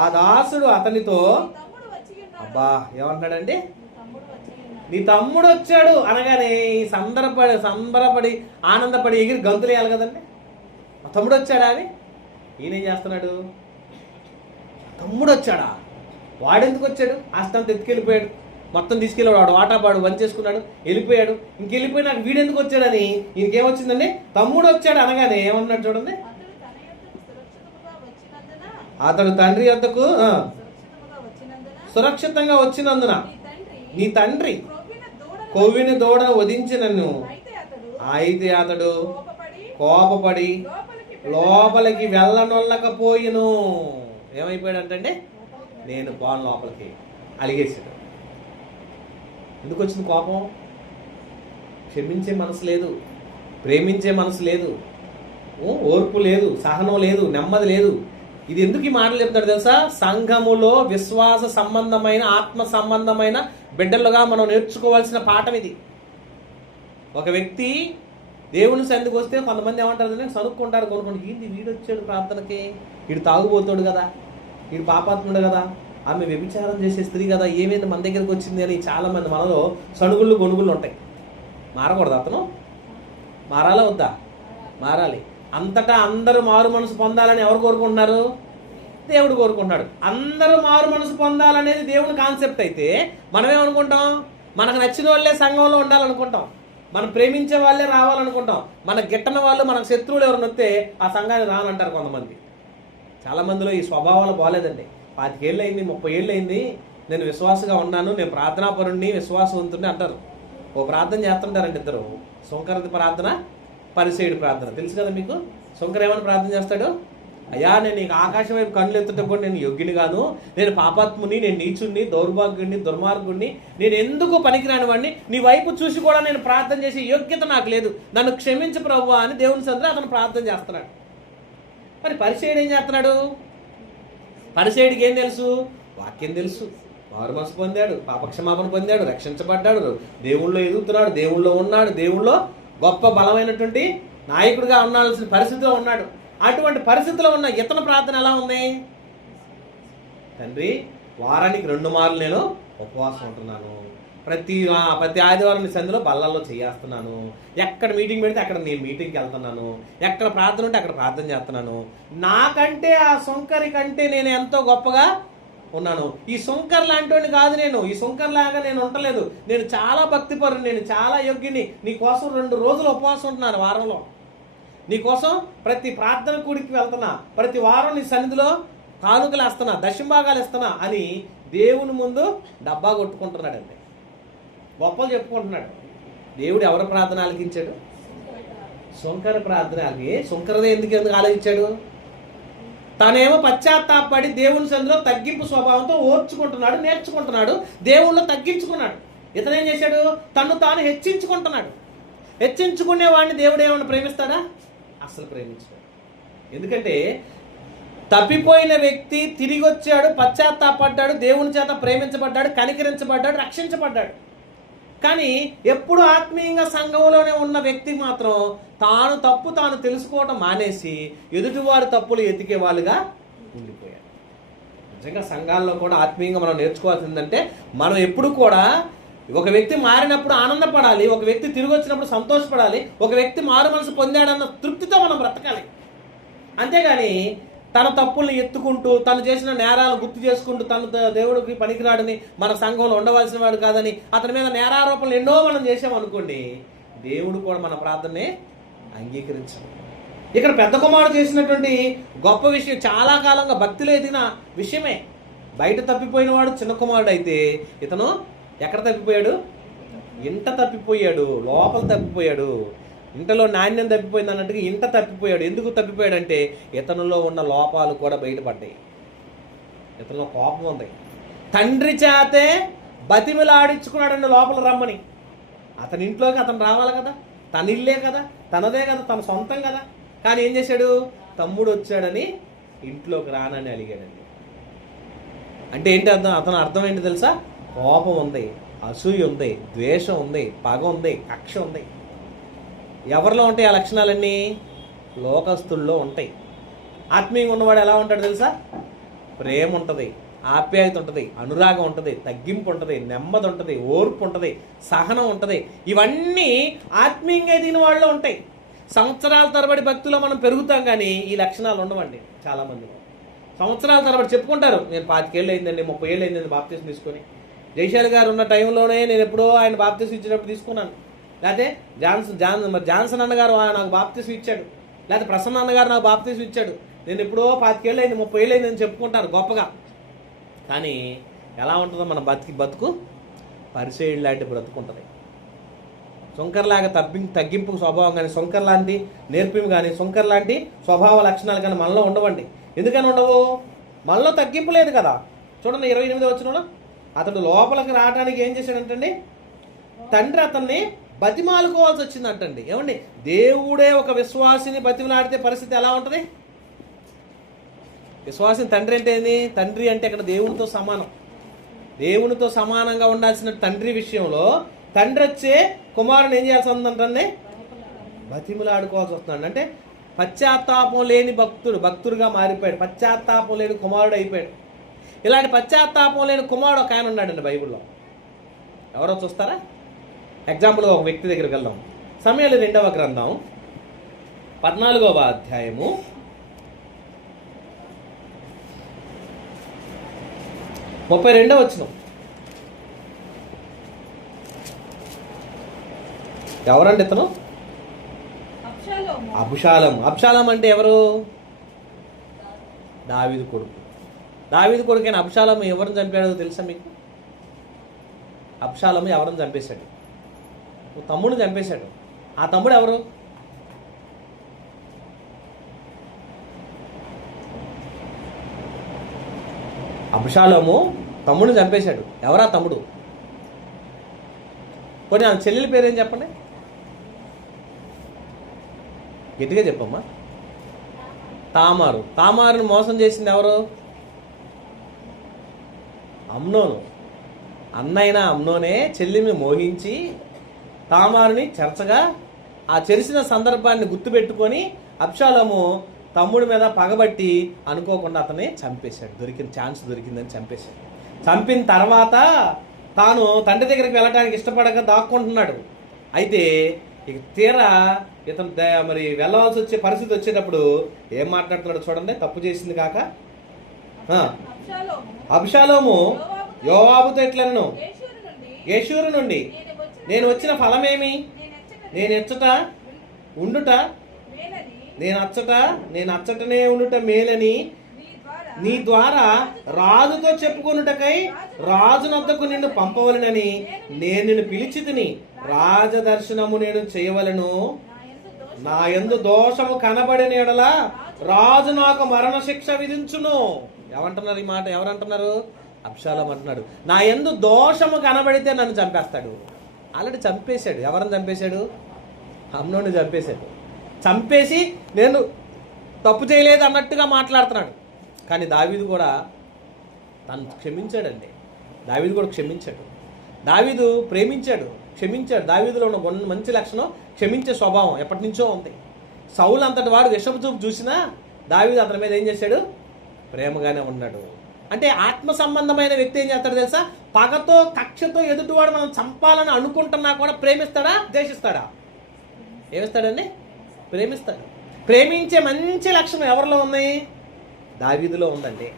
ఆ దాసుడు అతనితో, అబ్బా ఏమంటాడండి? నీ తమ్ముడు వచ్చాడు అనగానే సంబరపడి ఆనందపడి ఎగిరి గంతులు వేయాలి కదండి. మా తమ్ముడు వచ్చాడా అని ఈయనేం చేస్తున్నాడు? తమ్ముడు వచ్చాడా? వాడెందుకు వచ్చాడు? ఆస్తంతా ఎత్తుకెళ్ళిపోయాడు, మొత్తం తీసుకెళ్ళాడు, వాడు వాటాపాడు వంచేసుకున్నాడు, వెళ్ళిపోయాడు. ఇంకెళ్ళిపోయి నాకు వీడెందుకు వచ్చాడని ఈయనకేమొచ్చిందండి? తమ్ముడు వచ్చాడు అనగానే ఏమన్నాడు చూడండి. అతడు తండ్రి వద్దకు సురక్షితంగా వచ్చినందున నీ తండ్రి కొవ్విని దూడ వధించినను. అయితే అతడు కోపపడి లోపలికి వెళ్ళనొల్లకపోయిను. ఏమైపోయాడు అంటే నేను పోను లోపలికి అలిగేసాడు. ఎందుకు వచ్చింది కోపం? క్షమించే మనసు లేదు, ప్రేమించే మనసు లేదు, ఓర్పు లేదు, సహనం లేదు, నెమ్మది లేదు. ఇది ఎందుకు ఈ మాటలు చెప్తాడు తెలుసా? సంఘములో విశ్వాస సంబంధమైన ఆత్మ సంబంధమైన బిడ్డలుగా మనం నేర్చుకోవాల్సిన పాఠం ఇది. ఒక వ్యక్తి దేవుని సన్నిధికి వస్తే కొంతమంది ఏమంటారు, సనుక్కుంటారు, కొనుక్కోండి, ఏంటి వీడు వచ్చాడు ప్రార్థనకి, వీడు తాగుబోతాడు కదా, వీడు పాపాత్ముడు కదా, ఆమె వ్యభిచారం చేసే స్త్రీ కదా, ఏమైంది మన దగ్గరికి వచ్చింది అని చాలామంది మనలో సణుగుళ్ళు గొనుగుళ్ళు ఉంటాయి. మారకూడదు, అతను మారాలా వద్దా? మారాలి. అంతటా అందరూ మారు మనసు పొందాలని ఎవరు కోరుకుంటున్నారు? దేవుడు కోరుకుంటున్నాడు. అందరూ మారు మనసు పొందాలనేది దేవుని కాన్సెప్ట్ అయితే మనమేమనుకుంటాం, మనకు నచ్చిన వాళ్ళే సంఘంలో ఉండాలనుకుంటాం, మనం ప్రేమించే వాళ్ళే రావాలనుకుంటాం, మన గిట్టని వాళ్ళు, మనకు శత్రువులు ఎవరిని వస్తే ఆ సంఘాన్ని రానంటారు కొంతమంది. చాలామందిలో ఈ స్వభావాలు బాగాలేదండి. 25 ఏళ్ళు అయింది, 30 ఏళ్ళు అయింది, నేను విశ్వాసంగా ఉన్నాను, నేను ప్రార్థనాపరుణ్ణి, విశ్వాసవంతుడిని అంటారు. ఓ ప్రార్థన చేస్తుంటారండి ఇద్దరు, శంకరది ప్రార్థన, పరిసేయుడి ప్రార్థన. తెలుసు కదా మీకు. శంకర్ ఏమని ప్రార్థన చేస్తాడు? అయ్యా, నేను నీకు ఆకాశం వైపు కళ్ళు ఎత్తుటకు కూడా నేను యోగ్యుని కాను, నేను పాపాత్ముని, నేను నీచుణ్ణి, దౌర్భాగ్యుణ్ణి, దుర్మార్గుణ్ణి, నేను ఎందుకు పనికిరాని వాడిని, నీ వైపు చూసి కూడా నేను ప్రార్థన చేసే యోగ్యత నాకు లేదు, నన్ను క్షమించు ప్రభువా అని దేవుని సన్నిధిలో అతను ప్రార్థన చేస్తున్నాడు. మరి పరిసేయుడు ఏం చేస్తున్నాడు? పరిసేయుడికి ఏం తెలుసు? వాక్యం తెలుసు, మారు మనసు పొందాడు, పాపక్షమాపణ పొందాడు, రక్షించబడ్డాడు, దేవుళ్ళో ఎదుగుతున్నాడు, దేవుళ్ళో ఉన్నాడు, దేవుళ్ళో గొప్ప బలమైనటువంటి నాయకుడిగా ఉండాల్సిన పరిస్థితిలో ఉన్నాడు. అటువంటి పరిస్థితిలో ఉన్న ఇతని ప్రార్థన ఎలా ఉంది? తండ్రి, వారానికి 2 మార్లు నేను ఉపవాసం ఉంటున్నాను, ప్రతి ఆదివారం సంధిలో బల్లల్లో చేస్తున్నాను, ఎక్కడ మీటింగ్ పెడితే అక్కడ నేను మీటింగ్కి వెళ్తున్నాను, ఎక్కడ ప్రార్థన ఉంటే అక్కడ ప్రార్థన చేస్తున్నాను, నాకంటే ఆ శంకరి కంటే నేను ఎంతో గొప్పగా ఉన్నాను, ఈ శంకర్ లాంటి కాదు నేను, ఈ శంకర్ లాగా నేను ఉండలేదు, నేను చాలా భక్తిపరుని, నేను చాలా యోగ్యుని, నీ కోసం 2 రోజులు ఉపవాసం ఉంటున్నాను వారంలో, నీకోసం ప్రతి ప్రార్థన కూడికి వెళ్తున్నా, ప్రతి వారం నీ సన్నిధిలో కానుకలు వేస్తున్నా, దశంభాగాలు ఇస్తున్నా అని దేవుని ముందు డబ్బా కొట్టుకుంటున్నాడండి, గొప్పలు చెప్పుకుంటున్నాడు. దేవుడు ఎవరి ప్రార్థన ఆలకించాడు? శంకర ప్రార్థన ఆలకి. శంకరదే ఎందుకు ఆలకించాడు? తనేమో పశ్చాత్తాపడి దేవుని సన్నిధిలో తగ్గింపు స్వభావంతో ఓర్చుకుంటున్నాడు, నేర్చుకుంటున్నాడు, దేవుళ్ళు తగ్గించుకున్నాడు. ఇతనేం చేశాడు? తను తాను హెచ్చించుకుంటున్నాడు. హెచ్చించుకునే వాడిని దేవుడు ఏమన్నా ప్రేమిస్తాడా? అసలు ప్రేమించాడు. ఎందుకంటే తప్పిపోయిన వ్యక్తి తిరిగి వచ్చాడు, పశ్చాత్తాపడ్డాడు, దేవుని చేత ప్రేమించబడ్డాడు, కనికరించబడ్డాడు, రక్షించబడ్డాడు. కానీ ఎప్పుడు ఆత్మీయంగా సంఘంలోనే ఉన్న వ్యక్తికి మాత్రం తాను తెలుసుకోవటం మానేసి ఎదుటివారి తప్పులు ఎతికే వాళ్ళుగా ఉండిపోయాడు. నిజంగా సంఘాల్లో కూడా ఆత్మీయంగా మనం నేర్చుకోవాల్సిందంటే, మనం ఎప్పుడు కూడా ఒక వ్యక్తి మారినప్పుడు ఆనందపడాలి, ఒక వ్యక్తి తిరిగి వచ్చినప్పుడు సంతోషపడాలి, ఒక వ్యక్తి మారు మనసు పొందాడన్న తృప్తితో మనం బ్రతకాలి. అంతేగాని తన తప్పుల్ని ఎత్తుకుంటూ, తను చేసిన నేరాలు గుర్తు చేసుకుంటూ, తను దేవుడికి పనికిరాడని, మన సంఘంలో ఉండవలసిన వాడు కాదని అతని మీద నేరారోపణలు ఎన్నో మనం చేసామనుకోండి, దేవుడు కూడా మన ప్రార్థనని అంగీకరించాడు. ఇక్కడ పెద్ద కుమారుడు చేసినటువంటి గొప్ప విషయం, చాలా కాలంగా భక్తిలో ఎదిగిన విషయమే. బయట తప్పిపోయిన వాడు చిన్న కుమారుడు అయితే, ఇతను ఎక్కడ తప్పిపోయాడు? ఇంట తప్పిపోయాడు, లోపల తప్పిపోయాడు. ఇంటలో నాణ్యం తప్పిపోయింది అన్నట్టుగా ఇంట తప్పిపోయాడు. ఎందుకు తప్పిపోయాడంటే ఇతనిలో ఉన్న లోపాలు కూడా బయటపడ్డాయి. ఇతనిలో కోపం ఉంది. తండ్రి చేతే బతిమిలాడించుకున్నాడండి లోపల రమ్మని. అతని ఇంట్లోకి అతను రావాలి కదా, తన ఇల్లే కదా, తనదే కదా, తన సొంతం కదా. కానీ ఏం చేశాడు? తమ్ముడు వచ్చాడని ఇంట్లోకి రానని అడిగాడండి. అంటే ఏంటి అర్థం? అతను అర్థం ఏంటి తెలుసా? కోపం ఉంది, అసూయ ఉంది, ద్వేషం ఉంది, పగ ఉంది, కక్ష ఉంది. ఎవరిలో ఉంటాయి ఆ లక్షణాలన్నీ? లోకస్తుల్లో ఉంటాయి. ఆత్మీయంగా ఉన్నవాడు ఎలా ఉంటాడు తెలుసా? ప్రేమ ఉంటుంది, ఆప్యాయత ఉంటుంది, అనురాగం ఉంటుంది, తగ్గింపు ఉంటుంది, నెమ్మది ఉంటుంది, ఓర్పు ఉంటుంది, సహనం ఉంటుంది. ఇవన్నీ ఆత్మీయంగా ఎదిగిన వాళ్ళలో ఉంటాయి. సంవత్సరాల తరబడి భక్తిలో మనం పెరుగుతాం, కానీ ఈ లక్షణాలు ఉండవండి చాలామంది. సంవత్సరాల తరబడి చెప్పుకుంటారు, నేను 25 ఏళ్ళు అయిందండి, 30 ఏళ్ళు అయిందండి బాప్తిసం తీసుకొని. జైశాల్ గారు ఉన్న టైంలోనే నేను ఎప్పుడో ఆయన బాప్తిసం ఇచ్చినప్పుడు తీసుకున్నాను. లేకపోతే జాన్సన్ అన్నగారు నాకు బాప్తిసం ఇచ్చాడు, లేకపోతే ప్రసన్న అన్నగారు నాకు బాప్తిసం ఇచ్చాడు, నేను ఎప్పుడో 25 ఏళ్ళు అయింది, 30 ఏళ్ళు అయిందని చెప్పుకుంటారు గొప్పగా. కానీ ఎలా ఉంటుందో మన బతుకు పరిసేయుడు లాంటి బ్రతుకుంటుంది. శంకర్లాగా తగ్గింపు స్వభావం కానీ, శంకర్ లాంటి నేర్పిం కానీ, శంకర్ లాంటి స్వభావ లక్షణాలు కానీ మనలో ఉండవండి. ఎందుకని ఉండవు? మనలో తగ్గింపు లేదు కదా. చూడండి 28వ వచనంలో, అతడు లోపలికి రావడానికి ఏం చేశాడంటండి? తండ్రి అతన్ని బతిమాలుకోవాల్సి వచ్చిందంటండి. ఏమండి, దేవుడే ఒక విశ్వాసిని బతిమలాడితే పరిస్థితి ఎలా ఉంటుంది? విశ్వాసిని తండ్రి అంటే ఏంది? తండ్రి అంటే ఇక్కడ దేవునితో సమానం. దేవునితో సమానంగా ఉండాల్సిన తండ్రి విషయంలో తండ్రి వచ్చే కుమారుని ఏం చేయాల్సి ఉందంటే బతిమలాడుకోవాల్సి వస్తున్నాడు. అంటే పశ్చాత్తాపం లేని భక్తుడుగా మారిపోయాడు. పశ్చాత్తాపం లేని కుమారుడు అయిపోయాడు. ఇలాంటి పశ్చాత్తాపం లేని కుమారుడు ఒక ఆయన ఉన్నాడండి బైబిల్లో. ఎవరో చూస్తారా? ఎగ్జాంపుల్గా ఒక వ్యక్తి దగ్గరికి వెళ్దాం. సమయాలు 2వ గ్రంథం 14వ అధ్యాయము 32వ వచనం. ఎవరండి ఇతను? అబ్షాలోము. అబ్షాలోము అంటే ఎవరు? దావీదు కొడుకు. దావీదు కొడుకైన అబ్షాలోము ఎవరిని చంపాడో తెలుసా మీకు? అబ్షాలోము ఎవరిని చంపేశాడు? తమ్ముడిని చంపేశాడు. ఆ తమ్ముడు ఎవరు? అబ్షాలోము తమ్ముడిని చంపేశాడు. ఎవరా తమ్ముడు? కొన్ని ఆ చెల్లెలి పేరేం చెప్పండి, గట్టిగా చెప్పమ్మా. తామారు. తామారుని మోసం చేసింది ఎవరు? అమ్నోను. అన్నైన అమ్నోనే చెల్లిని మోహించి తామారుని చెరచగా ఆ చెరిసిన సందర్భాన్ని గుర్తుపెట్టుకొని అబ్షాలోము తమ్ముడి మీద పగబట్టి అనుకోకుండా అతన్ని చంపేశాడు. ఛాన్స్ దొరికిందని చంపేశాడు. చంపిన తర్వాత తాను తండ్రి దగ్గరికి వెళ్ళడానికి ఇష్టపడక దాక్కుంటున్నాడు. అయితే ఇక తీరా ఇతను మరి వెళ్ళవలసి వచ్చే పరిస్థితి వచ్చేటప్పుడు ఏం మాట్లాడుతున్నాడు చూడండి. తప్పు చేసింది కాక అబ్షాలోము యోవాబుతో ఎట్లను, గెషూరు నుండి నేను వచ్చిన ఫలమేమి? నేను ఎచ్చట ఉండుట, నేను అచ్చటనే ఉండుట మేలని నీ ద్వారా రాజుతో చెప్పుకొనుటకై రాజునొద్దకు నిన్ను పంపవలనని నేను నిన్ను పిలిచి తిని రాజదర్శనము నేను చేయవలను. నా యందు దోషము కనబడిన ఎడల రాజు నాకు మరణ శిక్ష విధించును. ఏమంటున్నారు ఈ మాట? ఎవరంటున్నారు? అబ్షాలోము అంటున్నాడు, నా యందు దోషము కనబడితే నన్ను చంపేస్తాడు. ఆల్రెడీ చంపేశాడు. ఎవరిని చంపేశాడు? అమ్నోని చంపేశాడు. చంపేసి నేను తప్పు చేయలేదు అన్నట్టుగా మాట్లాడుతున్నాడు. కానీ దావీదు కూడా తను క్షమించాడండి. దావీదు కూడా క్షమించాడు. దావీదు ప్రేమించాడు, క్షమించాడు. దావీదులో ఉన్న మంచి లక్షణం క్షమించే స్వభావం ఎప్పటి నుంచో ఉంది. సౌలు అంతటి వాడు విషపు చూపు చూసినా దావీదు అతని మీద ఏం చేశాడు? ప్రేమగానే ఉన్నాడు. అంటే ఆత్మ సంబంధమైన వ్యక్తి ఏం చేస్తాడు తెలుసా? పగతో కక్షతో ఎదుటివాడు మనం చంపాలని అనుకుంటున్నా కూడా ప్రేమిస్తాడా, ద్వేషిస్తాడా? ఏమిస్తాడండి? ప్రేమిస్తాడు. ప్రేమించే మంచి లక్షణం ఎవరిలో ఉన్నాయి? దావీదులో ఉందండి.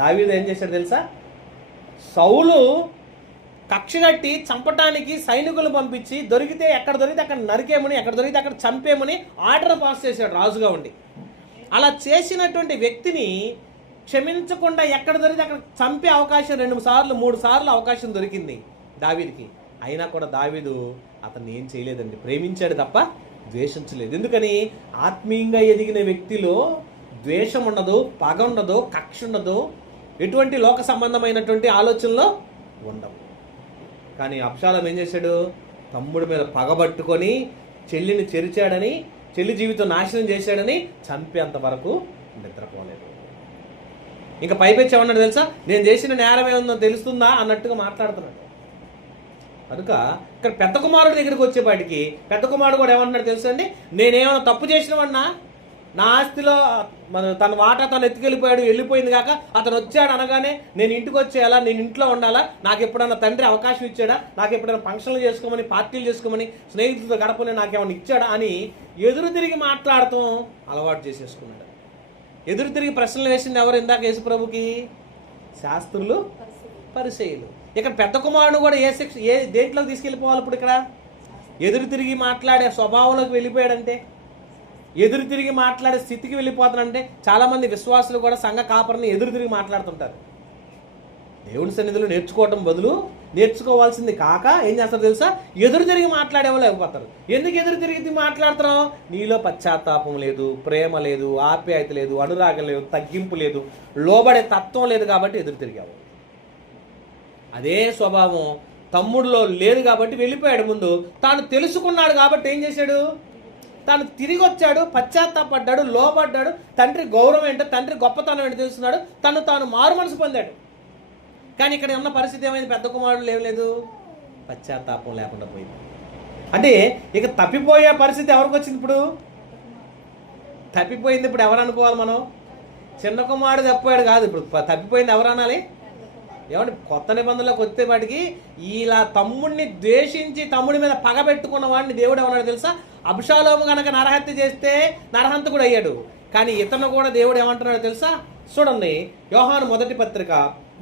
దావీదు ఏం చేశాడు తెలుసా? సౌలు కక్ష కట్టి చంపటానికి సైనికులు పంపించి దొరికితే ఎక్కడ దొరికితే అక్కడ నరికేమని, ఎక్కడ దొరికితే అక్కడ చంపేమని ఆర్డర్ పాస్ చేశాడు రాజుగా ఉండి. అలా చేసినటువంటి వ్యక్తిని క్షమించకుండా ఎక్కడ దొరికితే అక్కడ చంపే అవకాశం 2 సార్లు 3 సార్లు అవకాశం దొరికింది దావీదుకి. అయినా కూడా దావీదు అతన్ని ఏం చేయలేదండి, ప్రేమించాడు తప్ప ద్వేషించలేదు. ఎందుకని? ఆత్మీయంగా ఎదిగిన వ్యక్తిలో ద్వేషం ఉండదు, పగ ఉండదు, కక్ష ఉండదు, ఎటువంటి లోక సంబంధమైనటువంటి ఆలోచనలో ఉండవు. కానీ అబ్షాలోము ఏం చేశాడు? తమ్ముడి మీద పగబట్టుకొని చెల్లిని చెరిచాడని, చెల్లి జీవితం నాశనం చేశాడని చంపేంత వరకు నిద్రపోలేదు. ఇంకా పైపెచ్చి ఏమన్నాడు తెలుసా? నేను చేసిన నేరం ఏమన్నా తెలుస్తుందా అన్నట్టుగా మాట్లాడుతున్నాడు. కనుక ఇక్కడ పెద్ద కుమారుడి దగ్గరికి వచ్చేపాటికి పెద్ద కుమారుడు కూడా ఏమన్నాడు తెలుసా అండి? నేనేమన్నా తప్పు చేసినవన్నా, నా ఆస్తిలో తన వాటా తను ఎత్తుకెళ్ళిపోయాడు, వెళ్ళిపోయింది కాక అతను వచ్చాడు అనగానే నేను ఇంటికి వచ్చేయాలా, నేను ఇంట్లో ఉండాలా, నాకు ఎప్పుడన్నా తండ్రి అవకాశం ఇచ్చాడా, నాకు ఎప్పుడైనా ఫంక్షన్లు చేసుకోమని, పార్టీలు చేసుకోమని, స్నేహితులతో గడపని నాకు ఇచ్చాడా అని ఎదురు తిరిగి మాట్లాడటం అలవాటు చేసేసుకున్నాడు. ఎదురు తిరిగి ప్రశ్నలు వేసింది ఎవరు? ఇందాక యేసుప్రభుకి శాస్త్రులు, పరిసయ్యులు. ఇక్కడ పెద్ద కుమారుడు కూడా ఏ దేంట్లోకి తీసుకెళ్ళిపోవాలి? ఇప్పుడు ఇక్కడ ఎదురు తిరిగి మాట్లాడే స్వభావంలోకి వెళ్ళిపోయాడంటే, ఎదురు తిరిగి మాట్లాడే స్థితికి వెళ్ళిపోతానంటే చాలామంది విశ్వాసులు కూడా సంఘ కాపరిని ఎదురు తిరిగి మాట్లాడుతుంటారు. దేవుని సన్నిధిలో నేర్చుకోవటం బదులు నేర్చుకోవాల్సింది కాక ఏం చేస్తారు తెలుసా? ఎదురు తిరిగి మాట్లాడేవాళ్ళు అయిపోతారు. ఎందుకు ఎదురు తిరిగి మాట్లాడుతున్నావు? నీలో పశ్చాత్తాపం లేదు, ప్రేమ లేదు, ఆప్యాయత లేదు, అనురాగం లేదు, తగ్గింపు లేదు, లోబడే తత్వం లేదు కాబట్టి ఎదురు తిరిగావు. అదే స్వభావం తమ్ముడిలో లేదు కాబట్టి వెళ్ళిపోయాడు. ముందు తాను తెలుసుకున్నాడు కాబట్టి ఏం చేశాడు? తాను తిరిగి వచ్చాడు, పశ్చాత్తాపడ్డాడు, లోబడ్డాడు, తండ్రి గౌరవం ఏంటో, తండ్రి గొప్పతనం ఏంటో తెలుసుకున్నాడు, తాను మారు మనసు పొందాడు. కానీ ఇక్కడ ఉన్న పరిస్థితి ఏమైంది? పెద్ద కుమారుడు లేవలేదు, పశ్చాత్తాపం లేకుండా పోయింది. అంటే ఇక తప్పిపోయే పరిస్థితి ఎవరికి వచ్చింది ఇప్పుడు? తప్పిపోయింది ఇప్పుడు ఎవరు అనుకోవాలి మనం? చిన్న కుమారుడు తప్పిపోయాడు కాదు, ఇప్పుడు తప్పిపోయింది ఎవరు అనాలి? ఏమంటే కొత్త నిబంధనలోకి వచ్చేపాటికి ఇలా తమ్ముడిని ద్వేషించి తమ్ముడి మీద పగ పెట్టుకున్న వాడిని దేవుడు ఏమన్నాడు తెలుసా? అబ్షాలోము కనుక నరహత్య చేస్తే నరహంతకుడు అయ్యాడు, కానీ ఇతను కూడా దేవుడు ఏమంటున్నాడు తెలుసా? చూడండి, యోహాను మొదటి పత్రిక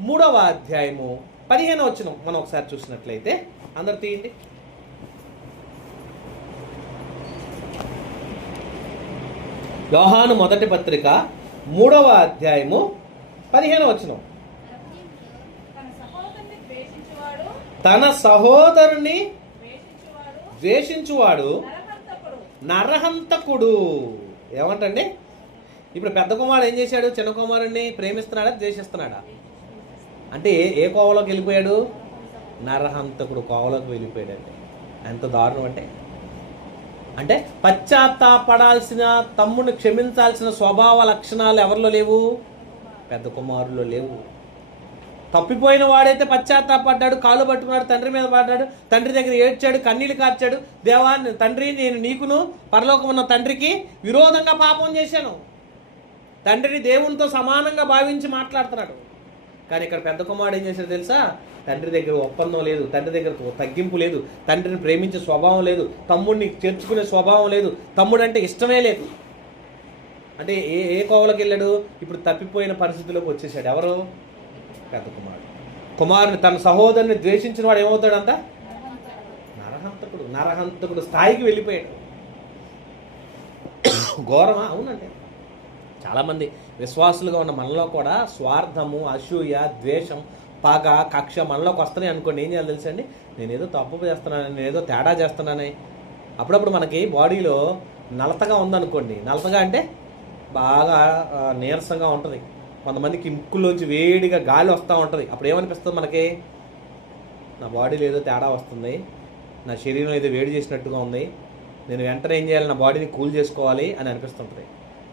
3వ అధ్యాయము 15వ వచనం మనం ఒకసారి చూసినట్లయితే, అందరు తీయండి. యోహాను మొదటి పత్రిక 3వ అధ్యాయము 15వ వచనం. తన సహోదరుని ద్వేషించువాడు నరహంతకుడు. ఏమంటండి? ఇప్పుడు పెద్ద కుమారుడు ఏం చేశాడు? చిన్న కుమారుడిని ప్రేమిస్తున్నాడా ద్వేషిస్తున్నాడా? అంటే ఏ కోవలోకి వెళ్ళిపోయాడు? నరహంతకుడు కోవలోకి వెళ్ళిపోయాడండి. ఎంత దారుణం అంటే పశ్చాత్తాపడాల్సిన, తమ్ముడిని క్షమించాల్సిన స్వభావ లక్షణాలు ఎవరిలో లేవు? పెద్ద కుమారుల్లో లేవు. తప్పిపోయిన వాడైతే పశ్చాత్తాపడ్డాడు, కాళ్ళు పట్టుకున్నాడు, తండ్రి మీద పడ్డాడు, తండ్రి దగ్గర ఏడ్చాడు, కన్నీళ్ళు కార్చాడు. దేవా తండ్రి, నేను నీకును పరలోకం ఉన్న తండ్రికి విరోధంగా పాపం చేశాను, తండ్రిని దేవునితో సమానంగా భావించి మాట్లాడుతున్నాడు. కానీ ఇక్కడ పెద్ద కుమారుడు ఏం చేశాడు తెలుసా? తండ్రి దగ్గర ఒప్పందం లేదు, తండ్రి దగ్గర తగ్గింపు లేదు, తండ్రిని ప్రేమించే స్వభావం లేదు, తమ్ముడిని చేర్చుకునే స్వభావం లేదు, తమ్ముడు అంటే ఇష్టమే లేదు. అంటే ఏ కోవలోకి వెళ్ళాడు? ఇప్పుడు తప్పిపోయిన పరిస్థితిలోకి వచ్చేసాడు. ఎవరు? పెద్ద కుమారుని తన సహోదరుని ద్వేషించిన వాడు ఏమవుతాడంట? నరహంతకుడు స్థాయికి వెళ్ళిపోయాడు. ఘోరమా? అవునండి. చాలామంది విశ్వాసులుగా ఉన్న మనలో కూడా స్వార్థము, అసూయ, ద్వేషం, పగ, కక్ష మనలోకి వస్తున్నాయి అనుకోండి. ఏం చేయాలి తెలుసండి? నేనేదో తప్పు చేస్తున్నాను, నేనేదో తేడా చేస్తున్నానే. అప్పుడప్పుడు మనకి బాడీలో నలతగా ఉందనుకోండి. నలతగా అంటే బాగా నీరసంగా ఉంటుంది. కొంతమందికి ముక్కులోంచి వేడిగా గాలి వస్తూ ఉంటుంది. అప్పుడు ఏమనిపిస్తుంది మనకి? నా బాడీలో ఏదో తేడా వస్తుంది, నా శరీరం ఏదో వేడి చేసినట్టుగా ఉంది, నేను వెంటనే ఏం చేయాలి? నా బాడీని కూల్ చేసుకోవాలి అని అనిపిస్తుంటుంది.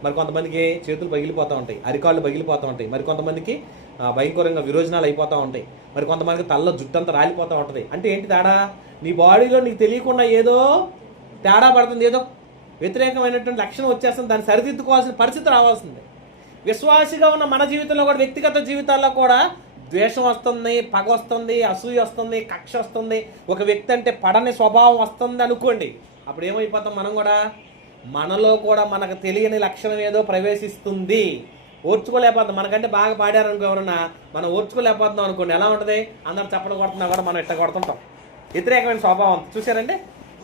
మరి కొంతమందికి చేతులు పగిలిపోతూ ఉంటాయి, అరికాళ్ళు పగిలిపోతూ ఉంటాయి, మరి కొంతమందికి భయంకరంగా విరోచనాలు అయిపోతూ ఉంటాయి, మరి కొంతమందికి తలలో జుట్టంతా రాలిపోతూ ఉంటుంది. అంటే ఏంటి తేడా? నీ బాడీలో నీకు తెలియకుండా ఏదో తేడా పడుతుంది, ఏదో వ్యతిరేకమైనటువంటి లక్షణం వచ్చేస్తుంది. దాన్ని సరిదిద్దుకోవాల్సిన పరిస్థితి రావాల్సింది. విశ్వాసిగా ఉన్న మన జీవితంలో కూడా, వ్యక్తిగత జీవితాల్లో కూడా ద్వేషం వస్తుంది, పగ వస్తుంది, అసూయ వస్తుంది, కక్ష వస్తుంది, ఒక వ్యక్తి అంటే పడని స్వభావం వస్తుంది అనుకోండి. అప్పుడు ఏమైపోతాం మనం కూడా? మనలో కూడా మనకు తెలియని లక్షణం ఏదో ప్రవేశిస్తుంది. ఓర్చుకోలేకపోతాం. మనకంటే బాగా పాడారనుకో ఎవరన్నా, మనం ఓర్చుకోలేకపోతున్నాం అనుకోండి. ఎలా ఉంటుంది? అందరు చప్పట్లు కొడుతున్నా కూడా మనం ఇట్లా కొడుతుంటాం. వ్యతిరేకమైన స్వభావం చూసారండి.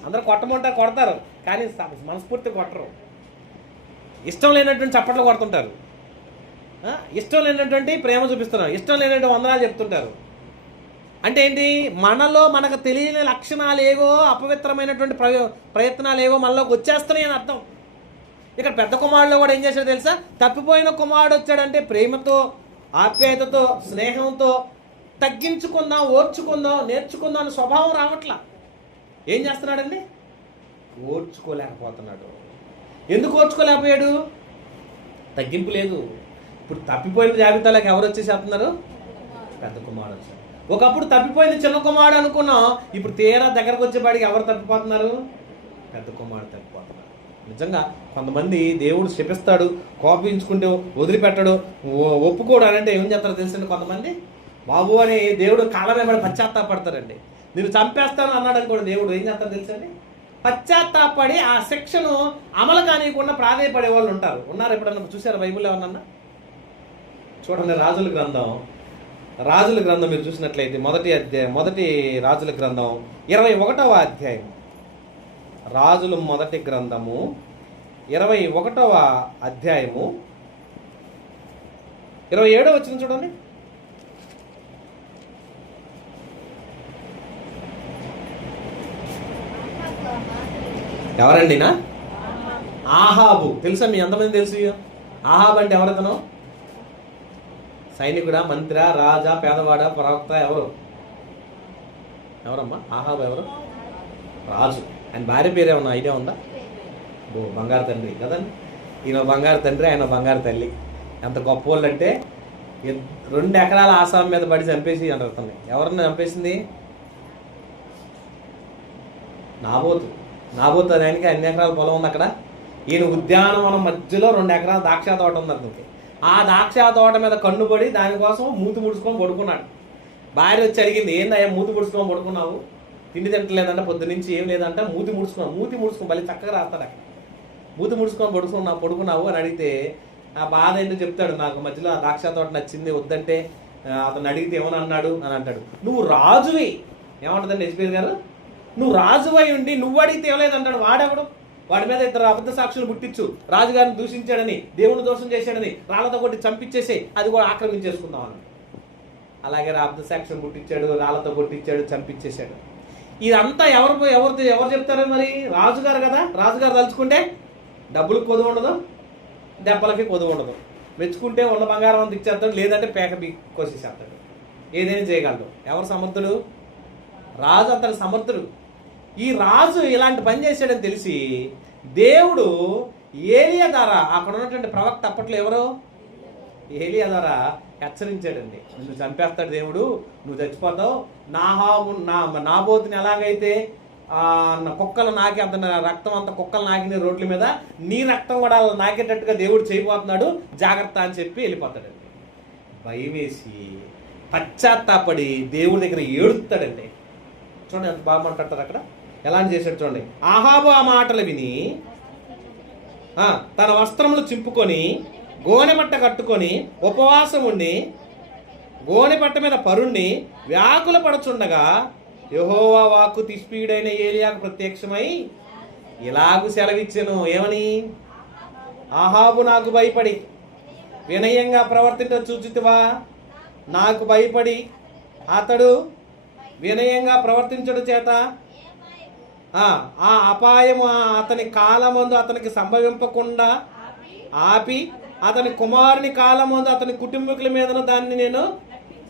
అందరూ కొట్టమంటారు, కొడతారు, కానీ మనస్ఫూర్తి కొట్టరు. ఇష్టం లేనటువంటి చప్పట్లు కొడుతుంటారు, ఇష్టం లేనటువంటి ప్రేమ చూపిస్తున్నారు, ఇష్టం లేనటువంటి వందనాలు చెప్తుంటారు. అంటే ఏంటి? మనలో మనకు తెలియని లక్షణాలు ఏవో, అపవిత్రమైనటువంటి ప్రయత్నాలు ఏవో మనలోకి వచ్చేస్తున్నాయి అని అర్థం. ఇక్కడ పెద్ద కుమారుడు కూడా ఏం చేశాడు తెలుసా? తప్పిపోయిన కుమారుడు వచ్చాడంటే ప్రేమతో, ఆప్యాయతతో, స్నేహంతో తగ్గించుకుందాం, ఓర్చుకుందాం, నేర్చుకుందాం అనే స్వభావం రావట్లా. ఏం చేస్తున్నాడండి? ఓర్చుకోలేకపోతున్నాడు. ఎందుకు ఓర్చుకోలేకపోయాడు? తగ్గింపు లేదు. ఇప్పుడు తప్పిపోయిన జాబితాలకు ఎవరు వచ్చేసేస్తున్నారు? పెద్ద కుమారుడు వచ్చారు. ఒకప్పుడు తప్పిపోయింది చిన్న కుమారుడు అనుకున్నాం, ఇప్పుడు తీరా దగ్గరకు వచ్చేపాడికి ఎవరు తప్పిపోతున్నారు? పెద్ద కుమారుడు తప్పిపోతున్నారు. నిజంగా కొంతమంది దేవుడు శపిస్తాడు, కోపించుకుంటూ వదిలిపెట్టాడు, ఒప్పుకోడు అని అంటే ఏం చేస్తారో తెలుసండి? కొంతమంది బాబు అని దేవుడు కాలమే పడి పశ్చాత్తాపడతారండి. నేను చంపేస్తాను అన్నాడు అనుకోండి, దేవుడు ఏం చేస్తారో తెలుసండి? పశ్చాత్తాపడి ఆ శిక్షను అమలు కానియకుండా ప్రాధేయపడే వాళ్ళు ఉంటారు. ఉన్నారు ఎప్పుడన్నా? చూసారా బైబిల్ ఏమన్నా? చూడండి, రాజుల గ్రంథం మీరు చూసినట్లయితే మొదటి రాజుల గ్రంథం 21వ అధ్యాయం. రాజుల మొదటి గ్రంథము 21వ అధ్యాయము 27వ వచనం చూడండి. ఎవరండినా? ఆహాబు. తెలుసా? మీ ఎంతమంది తెలుసు? ఆహాబు అంటే ఎవరతను? సైనికుడా, మంత్రా, రాజా, పేదవాడ, ప్రవక్త? ఎవరమ్మా ఆహాబు? ఎవరు? రాజు. ఆయన భార్య పేరు ఏమన్నా ఐడియా ఉందా? బంగారు తండ్రి కదండి. ఈయన బంగారు తండ్రి, ఆయన బంగారు తల్లి. ఎంత గొప్ప వాళ్ళు అంటే 2 ఎకరాల ఆసాం మీద పడి చంపేసి అంటుంది. ఎవరన్నా చంపేసింది? నాబోతు ఆయనకి అన్ని ఎకరాల పొలం ఉంది అక్కడ. ఈయన ఉద్యానవనం మధ్యలో 2 ఎకరాల ద్రాక్ష తోట ఉంది అతనికి. ఆ ద్రాక్ష తోట మీద కన్నుబడి దానికోసం మూతి ముడుచుకొని పడుకున్నాడు. భార్య వచ్చి అడిగింది, ఏందయ్యా మూతి ముడుచుకొని పడుకున్నావు, తిండి తింటలేదంటే పొద్దునుంచి ఏం లేదంటే మూతి ముడుచుకొని మళ్ళీ చక్కగా రాస్తాడు అక్కడ. మూతి ముడుచుకొని పడుకున్నావు అని అడిగితే ఆ బాధ ఏంటో చెప్తాడు. నాకు మధ్యలో ఆ ద్రాక్ష తోట నచ్చింది, వద్దంటే అతను అడిగితే ఏమని అన్నాడు అని అంటాడు. నువ్వు రాజువి, ఏమంటుందండి ఎస్పీఆర్ గారు, నువ్వు రాజువై ఉండి నువ్వు అడిగితే ఇవ్వలేదంటాడు. వాడెవడు? వాడి మీద 2 అబద్ధ సాక్షులు పుట్టించు, రాజుగారిని దూషించాడని, దేవుని దోషం చేశాడని రాళ్లతో కొట్టి చంపించేసి అది కూడా ఆక్రమించేసుకుందాం అన్నాడు. అలాగే అబద్ధ సాక్ష్యం పుట్టించాడు, రాళ్లతో కొట్టించాడు, చంపించేశాడు. ఇదంతా ఎవరు చెప్తారో మరి? రాజుగారు కదా. రాజుగారు తలుచుకుంటే డబ్బులకు కొదువు ఉండదు, దెబ్బలకి కొదువు ఉండదు. మెచ్చుకుంటే ఉన్న బంగారం అంత ఇచ్చేస్తాడు, లేదంటే పేక కోసేసేస్తాడు. ఏదైనా చేయగలడు. ఎవరు సమర్థుడు? రాజు అంతటి సమర్థుడు. ఈ రాజు ఇలాంటి పని చేశాడని తెలిసి దేవుడు ఏలియా ద్వారా, అక్కడ ఉన్నటువంటి ప్రవక్త అప్పట్లో ఎవరో ఏలియా ద్వారా హెచ్చరించాడండి. నువ్వు చంపేస్తాడు దేవుడు, నువ్వు చచ్చిపోతావు. నాబోతుని ఎలాగైతే కుక్కలు నాకి అంత రక్తం అంత కుక్కలు నాకిన రోడ్ల మీద నీ రక్తం కూడా నాకేటట్టుగా దేవుడు చేయబోతున్నాడు, జాగ్రత్త అని చెప్పి వెళ్ళిపోతాడండి. భయం వేసి పశ్చాత్తాపడి దేవుడి దగ్గర ఏడుస్తాడండి. చూడండి ఎంత బాగా మాట్లాడతారు అక్కడ. ఎలా చేశాడు చూడండి. ఆహాబు ఆ మాటలు విని తన వస్త్రములు చింపుకొని గోనెపట్ట కట్టుకొని ఉపవాసం ఉండి గోనెపట్ట మీద పరుణ్ణి వ్యాకుల పడుచుండగా యెహోవా వాక్కు తిష్పీయుడైన ఏలియాకు ప్రత్యక్షమై ఇలాగు సెలవిచ్చెను. ఏమని? ఆహాబు నాకు భయపడి వినయంగా ప్రవర్తించ చూచితివా? నాకు భయపడి అతడు వినయంగా ప్రవర్తించడు చేత ఆ అపాయము అతని కాలమందు అతనికి సంభవింపకుండా ఆపి అతని కుమారుని కాలమందు అతని కుటుంబీకుల మీదను దాన్ని నేను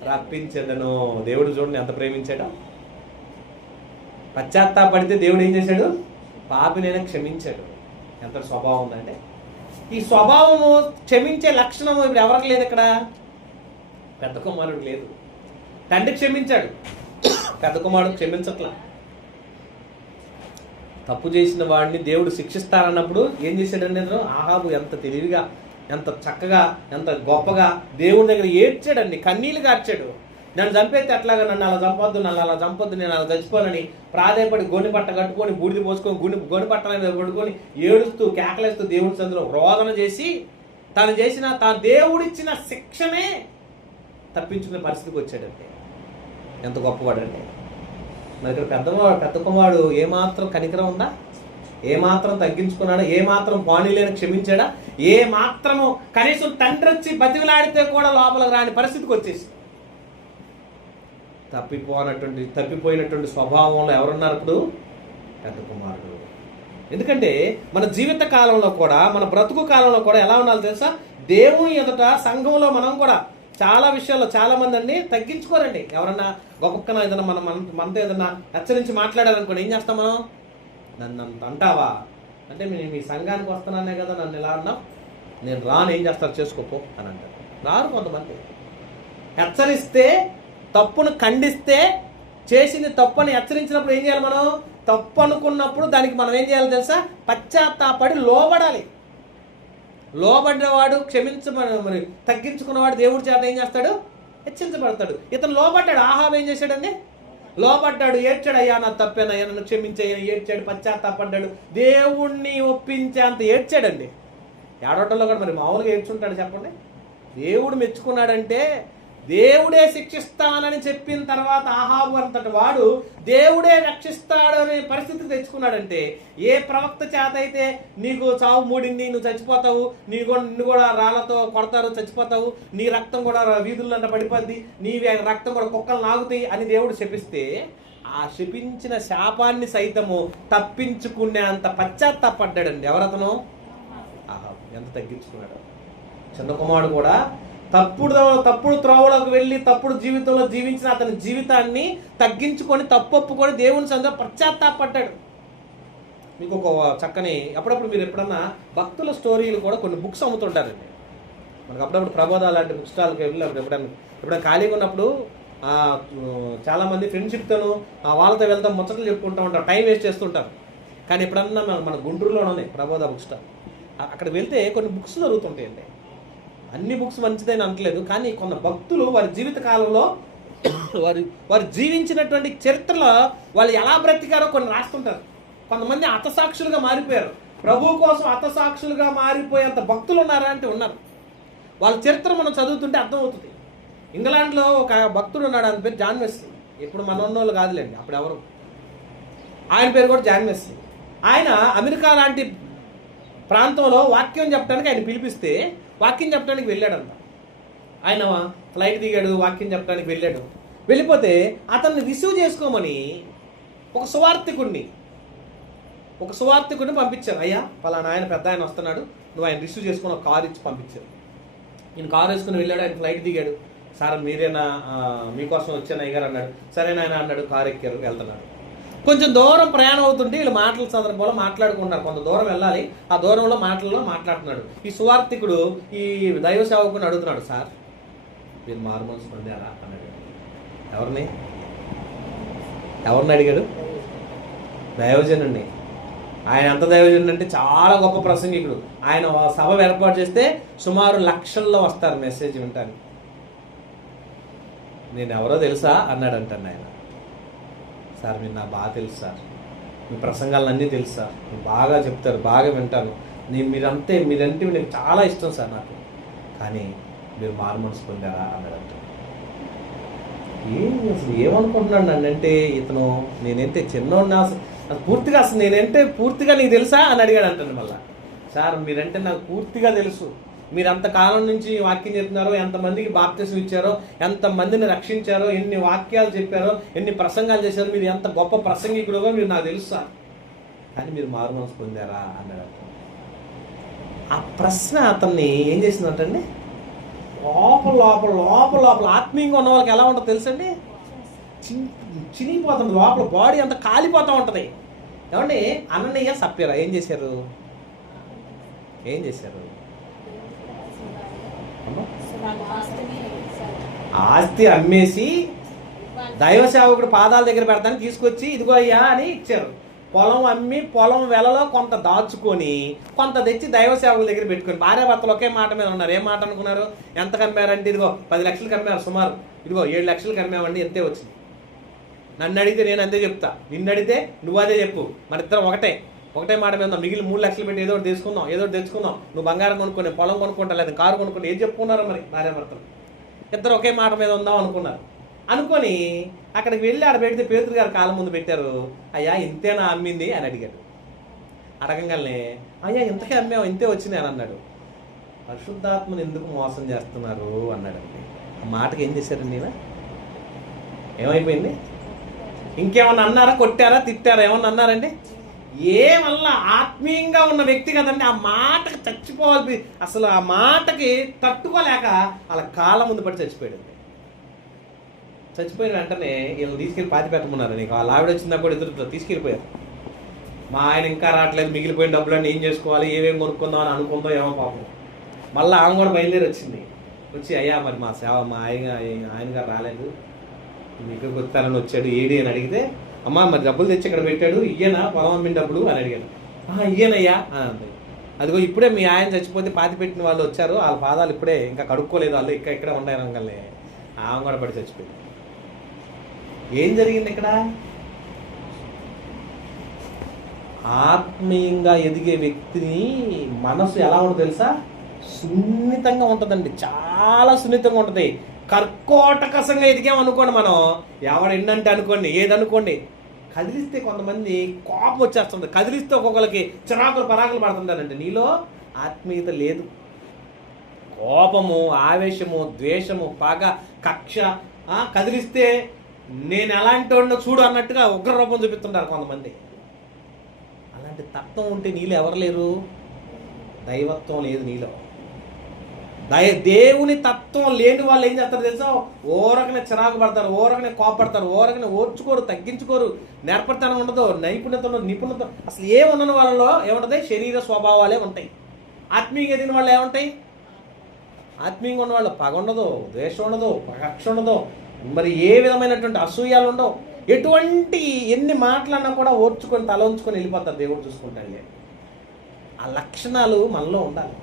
రప్పించదను. దేవుడు చూడండి ఎంత ప్రేమించాడు. పశ్చాత్తాపడితే దేవుడు ఏం చేశాడు? పాపినైనా క్షమించాడు. ఎంత స్వభావం ఉందంటే, ఈ స్వభావము క్షమించే లక్షణము ఇప్పుడు ఎవరికి లేదు. ఇక్కడ పెద్ద కుమారుడు లేదు. తండ్రి క్షమించాడు, పెద్ద కుమారుడు క్షమించట్లా. తప్పు చేసిన వాడిని దేవుడు శిక్షిస్తారన్నప్పుడు ఏం చేశాడండి? ఆహాబు ఎంత తెలివిగా, ఎంత చక్కగా, ఎంత గొప్పగా దేవుడి దగ్గర ఏడ్చాడండి, కన్నీళ్ళు కార్చాడు. నన్ను చంపేస్తే అట్లాగా, నన్ను అలా చంపొద్దు, నేను అలా చచ్చిపోనని ప్రాధేయపడి గోని పట్ట కట్టుకొని బూడిది పోసుకొని గోని పట్టల మీద పడుకొని ఏడుస్తూ కేకలేస్తూ దేవుడి సందులో రోదన చేసి తాను దేవుడిచ్చిన శిక్షనే తప్పించుకునే పరిస్థితికి వచ్చాడండి. ఎంత గొప్పవాడండి. మరి ఇక్కడ పెద్ద కుమారుడు ఏమాత్రం కనికరం ఉందా? ఏమాత్రం తగ్గించుకున్నాడా? ఏమాత్రం పానీలేని క్షమించాడా? ఏ మాత్రము కనీసం తండ్రి వచ్చి బతిమలాడితే కూడా లోపలికి రాని పరిస్థితికి వచ్చేసి తప్పిపోయినటువంటి స్వభావంలో ఎవరున్నారు ఇప్పుడు? పెద్ద కుమారుడు. ఎందుకంటే మన జీవిత కాలంలో కూడా, మన బ్రతుకు కాలంలో కూడా ఎలా ఉండాలి తెలుసా? దేవుని ఎదుట సంఘంలో మనం కూడా చాలా విషయాల్లో చాలా మంది అండి తగ్గించుకోరండి. ఎవరన్నా గొప్పన ఏదైనా మనతో ఏదన్నా హెచ్చరించి మాట్లాడారనుకోండి, ఏం చేస్తాం మనం? నన్ను అంటావా అంటే, మీ సంఘానికి వస్తున్నానే కదా, నన్ను ఎలా అన్నా, నేను రాను, ఏం చేస్తారు చేసుకోపో అని అంటారు. రారు కొంతమంది. హెచ్చరిస్తే, తప్పును ఖండిస్తే, చేసింది తప్పని హెచ్చరించినప్పుడు ఏం చేయాలి? మనం తప్పు అనుకున్నప్పుడు దానికి మనం ఏం చేయాలి తెలుసా? పశ్చాత్తాపడి లోబడాలి. లోబడ్డవాడు మరి తగ్గించుకున్నవాడు దేవుడి చేత ఏం చేస్తాడు? హెచ్చించబడతాడు. ఇతను లోబడ్డాడు. ఆహాబు ఏం చేశాడండి? లోబడ్డాడు, ఏడ్చాడు. అయ్యా నా తప్పేనయ్యా, నన్ను క్షమించయ్యా, ఏడ్చాడు, పశ్చాత్తాపడ్డాడు, దేవుణ్ణి ఒప్పించేంత ఏడ్చాడండి. ఏడవటంలో కూడా మరి మామూలుగా ఏడ్చుంటాడు చెప్పండి. దేవుడు మెచ్చుకున్నాడంటే, దేవుడే శిక్షిస్తానని చెప్పిన తర్వాత ఆహాబు అంతటి వాడు దేవుడే రక్షిస్తాడు అనే పరిస్థితికి తెచ్చుకున్నాడంటే, ఏ ప్రవక్త చేత అయితే నీకు చావు మూడింది, నువ్వు చచ్చిపోతావు, నిన్ను కూడా రాళ్లతో కొడతారు, చచ్చిపోతావు, నీ రక్తం కూడా వీధుల్లో పడిపోద్ది, నీ రక్తం కూడా కుక్కలు నాగుతాయి అని దేవుడు శపిస్తే, ఆ శపించిన శాపాన్ని సైతము తప్పించుకునే అంత పశ్చాత్తాపడ్డాడండి. ఎవరతను? ఆహాబు. ఎంత తగ్గించుకున్నాడు. చిన్న కుమారుడు కూడా తప్పుడు త్రోవలోకి వెళ్ళి తప్పుడు జీవితంలో జీవించిన అతని జీవితాన్ని తగ్గించుకొని తప్పొప్పుకొని దేవుని సందులో పశ్చాత్తాపడ్డాడు. మీకు ఒక చక్కని, అప్పుడప్పుడు మీరు ఎప్పుడన్నా భక్తుల స్టోరీలు కూడా కొన్ని బుక్స్ అమ్ముతుంటారండి. మనకు అప్పుడప్పుడు ప్రబోధాలు లాంటి బుక్ స్టాల్కి వెళ్ళి ఎప్పుడైనా ఖాళీగా ఉన్నప్పుడు చాలామంది ఫ్రెండ్షిప్తోనూ వాళ్ళతో వెళ్తాం, ముచ్చట్లు చెప్పుకుంటూ ఉంటారు, టైం వేస్ట్ చేస్తుంటారు. కానీ ఎప్పుడన్నా మన గుంటూరులోనే ప్రబోధ బుక్ స్టాల్, అక్కడ వెళ్తే కొన్ని బుక్స్ దొరుకుతుంటాయండి. అన్ని బుక్స్ మంచిదని అనట్లేదు, కానీ కొంత భక్తులు వారి జీవిత కాలంలో వారు జీవించినటువంటి చరిత్రలో వాళ్ళు ఎలా బ్రతికారో కొన్ని రాస్తుంటారు. కొంతమంది హతసాక్షులుగా మారిపోయారు, ప్రభు కోసం హతసాక్షులుగా మారిపోయేంత భక్తులు ఉన్నారా అంటే ఉన్నారు. వాళ్ళ చరిత్ర మనం చదువుతుంటే అర్థమవుతుంది. ఇంగ్లాండ్లో ఒక భక్తుడు ఉన్నాడు, ఆయన పేరు జాన్ వెస్లీ. ఇప్పుడు మన ఉన్నోళ్ళు కాదులేండి, అప్పుడు ఎవరు. ఆయన పేరు కూడా జాన్ వెస్లీ. ఆయన అమెరికా లాంటి ప్రాంతంలో వాక్యం చెప్పడానికి ఆయన పిలిపిస్తే వాక్యం చెప్పడానికి వెళ్ళాడంట. ఆయన ఫ్లైట్ దిగాడు, వాక్యం చెప్పడానికి వెళ్ళాడు. వెళ్ళిపోతే అతన్ని రిసీవ్ చేసుకోమని ఒక సువార్థికుడిని పంపించారు. అయ్యా పలానా ఆయన పెద్ద ఆయన వస్తున్నాడు, నువ్వు ఆయన రిసీవ్ చేసుకుని ఒక కారు ఇచ్చి పంపించారు. ఈయన కారు వేసుకుని వెళ్ళాడు, ఆయన ఫ్లైట్ దిగాడు. సార్ మీరేనా, మీకోసం వచ్చాను అయ్యగారు అన్నాడు. సరేనా ఆయన అన్నాడు, కారు ఎక్కారు, వెళ్తున్నాడు. కొంచెం దూరం ప్రయాణం అవుతుంటే వీళ్ళు మాటల సందర్భంలో మాట్లాడుకుంటున్నారు. కొంత దూరం వెళ్ళాలి, ఆ దూరంలో మాట్లాడుతున్నాడు. ఈ సువార్థికుడు ఈ దైవ సేవకుని అడుగుతున్నాడు, సార్ మీరు మారు మనసు పొందారా అన్నాడు. ఎవరిని అడిగాడు? దైవజనుడిని. ఆయన ఎంత దైవజనుడు అంటే చాలా గొప్ప ప్రసంగికుడు. ఆయన సభ ఏర్పాటు చేస్తే సుమారు లక్షల్లో వస్తారు మెసేజ్ వింటాను. నేను ఎవరో తెలుసా అన్నాడంటాను ఆయన. సార్ మీరు నాకు బాగా తెలుసు సార్, మీ ప్రసంగాలన్నీ తెలుసు సార్, మీరు బాగా చెప్తారు, బాగా వింటాను, మీరంటే నాకు చాలా ఇష్టం సార్ నాకు, కానీ మీరు మారు మనసు పొందారా అన్నాడంట. అసలు ఏమనుకుంటున్నాడు నన్నంటే ఇతను, నేనంటే చిన్నోడిని, అసలు నేనంటే పూర్తిగా నీకు తెలుసా అని అడిగాడు అంటాను. మళ్ళా సార్ మీరంటే నాకు పూర్తిగా తెలుసు, మీరు అంతకాలం నుంచి వాక్యం చెప్తున్నారో, ఎంతమందికి బాప్తిసం ఇచ్చారో, ఎంతమందిని రక్షించారో, ఎన్ని వాక్యాలు చెప్పారో, ఎన్ని ప్రసంగాలు చేశారో, మీరు ఎంత గొప్ప ప్రసంగికుడుగా మీరు నాకు తెలుసు సార్, కానీ మీరు మారు మనసు పొందారా అన్నాడు. ఆ ప్రశ్న అతన్ని ఏం చేసిందంటండి, లోపల లోపల లోపల లోపల ఆత్మీయంగా ఉన్న వాళ్ళకి ఎలా ఉంటుందో తెలుసండి, చినిగిపోతుంది లోపల, బాడీ అంతా కాలిపోతూ ఉంటుంది. ఏమండి అననీయ సప్యరా ఏం చేశారు? ఆస్తి అమ్మేసి దైవ సేవకుడు పాదాల దగ్గర పెడతానికి తీసుకొచ్చి ఇదిగో అయ్యా అని ఇచ్చారు. పొలం అమ్మి పొలం వెలలో కొంత దాచుకొని కొంత తెచ్చి దైవ సేవకుల దగ్గర పెట్టుకొని, భార్యాభర్తలు ఒకే మాట మీద ఉన్నారు. ఏం మాట అనుకున్నారు? ఎంత కమ్మారంటే ఇదిగో 10 లక్షలు కమ్మారు, సుమారు ఇదిగో 7 లక్షలు కమ్మామండి, ఎంతే వచ్చింది. నన్ను అడిగితే నేను అంతే చెప్తా, నిన్ను అడిగితే నువ్వు అదే చెప్పు, మన ఇద్దరం ఒకటే మాట మీద ఉందాం. మిగిలిన 3 లక్షలు పెట్టి ఏదో ఒకటి తీసుకుందాం, ఏదో ఒకటి తెచ్చుకుందాం. నువ్వు బంగారం కొనుక్కొని, పొలం కొనుక్కుంటా, లేదా కారు కొనుక్కుంటే ఏం చెప్పుకున్నారో మరి భార్యాభర్తలు ఇద్దరు ఒకే మాట మీద ఉందాం అనుకొని అక్కడికి వెళ్ళి ఆడ పెడితే పేతురు గారు కాళ్ళ ముందు పెట్టారు. అయ్యా ఇంతేనా అమ్మింది అని అడిగాడు. అడగంగానే అయ్యా ఇంతకే అమ్మావు, ఇంతే వచ్చింది అని అన్నాడు. పరిశుద్ధాత్మను ఎందుకు మోసం చేస్తున్నారు అన్నాడండి. ఆ మాటకి ఏం చేశారండి ఈయన? ఏమైపోయింది? ఇంకేమన్నా అన్నారా? కొట్టారా? తిట్టారా? ఏమన్నా అన్నారండి? ఏమల్లా ఆత్మీయంగా ఉన్న వ్యక్తి కదండి, ఆ మాటకి చచ్చిపోవాలి. అసలు ఆ మాటకి తట్టుకోలేక అలా కాళ్ళ ముందు పడి చచ్చిపోయాడు. చచ్చిపోయిన వెంటనే వీళ్ళు తీసుకెళ్ళి పాతి పెట్టమన్నారు. నీకు వాళ్ళ ఆవిడ వచ్చిందా కూడా ఎదురు తీసుకెళ్ళిపోయారు. మా ఆయన ఇంకా రావట్లేదు, మిగిలిపోయిన డబ్బులన్నీ ఏం చేసుకోవాలి, ఏమేమి కొనుక్కుందాం అని అనుకుందాం ఏమో పాపం. మళ్ళీ ఆమె కూడా బయలుదేరి వచ్చి అయ్యా మరి మా సేవ మా ఆయన గారు రాలేదు, మీకు కొత్తానని వచ్చాడు, ఏడి అని అడిగితే, అమ్మా మరి డబ్బులు తెచ్చి ఇక్కడ పెట్టాడు, ఇయ్యనా పొలం అమ్మిన డబ్బులు అని అడిగాను. ఇయ్యనయ్యా అదిగో ఇప్పుడే మీ ఆయన చచ్చిపోతే పాతి పెట్టిన వాళ్ళు వచ్చారు, వాళ్ళ పాదాలు ఇప్పుడే ఇంకా కడుక్కోలేదు, వాళ్ళు ఇక్కడ ఉన్నాయి రంగల్ని. ఆమె కూడా పడి చచ్చిపోయింది. ఏం జరిగింది ఇక్కడ? ఆత్మీయంగా ఎదిగే వ్యక్తిని మనసు ఎలా ఉంటుంది తెలుసా? సున్నితంగా ఉంటుందండి, చాలా సున్నితంగా ఉంటుంది. కర్కోటకసంగా ఎదిగామనుకోండి, మనం ఎవడు ఎన్నంటే అనుకోండి, ఏదనుకోండి, కదిలిస్తే కొంతమంది కోపం వచ్చేస్తుంది, కదిలిస్తే ఒక్కొక్కరికి చిరాకులు పరాకులు పడుతుంటారంటే నీలో ఆత్మీయత లేదు. కోపము, ఆవేశము, ద్వేషము, పగ, కక్ష, కదిలిస్తే నేను ఎలాంటి వాడినో చూడు అన్నట్టుగా ఉగ్ర రూపం చూపిస్తుంటారు కొంతమంది. అలాంటి తత్వం ఉంటే నీలో ఎవరు లేరు? దైవత్వం లేదు నీలో. దేవుని తత్వం లేని వాళ్ళు ఏం చేస్తారు తెలుసా? ఓరకనే చిరాకు పడతారు, ఓరకనే కోపడతారు, ఓరకనే ఓర్చుకోరు, తగ్గించుకోరు, నేర్పడతనం ఉండదు, నైపుణ్యతలో నిపుణత అసలు ఏమున్న వాళ్ళలో ఏముంటుంది? శరీర స్వభావాలే ఉంటాయి. ఆత్మీయంగా ఎదిగిన వాళ్ళు ఏముంటాయి? ఆత్మీయంగా ఉన్న వాళ్ళు పగ ఉండదు, ద్వేషం ఉండదు, కక్ష ఉండదు, మరి ఏ విధమైనటువంటి అసూయాలు ఉండవు, ఎటువంటి ఎన్ని మాటలన్నా కూడా ఓర్చుకొని తల ఉంచుకొని వెళ్ళిపోతారు, దేవుడు చూసుకుంటాడులే. ఆ లక్షణాలు మనలో ఉండాలి.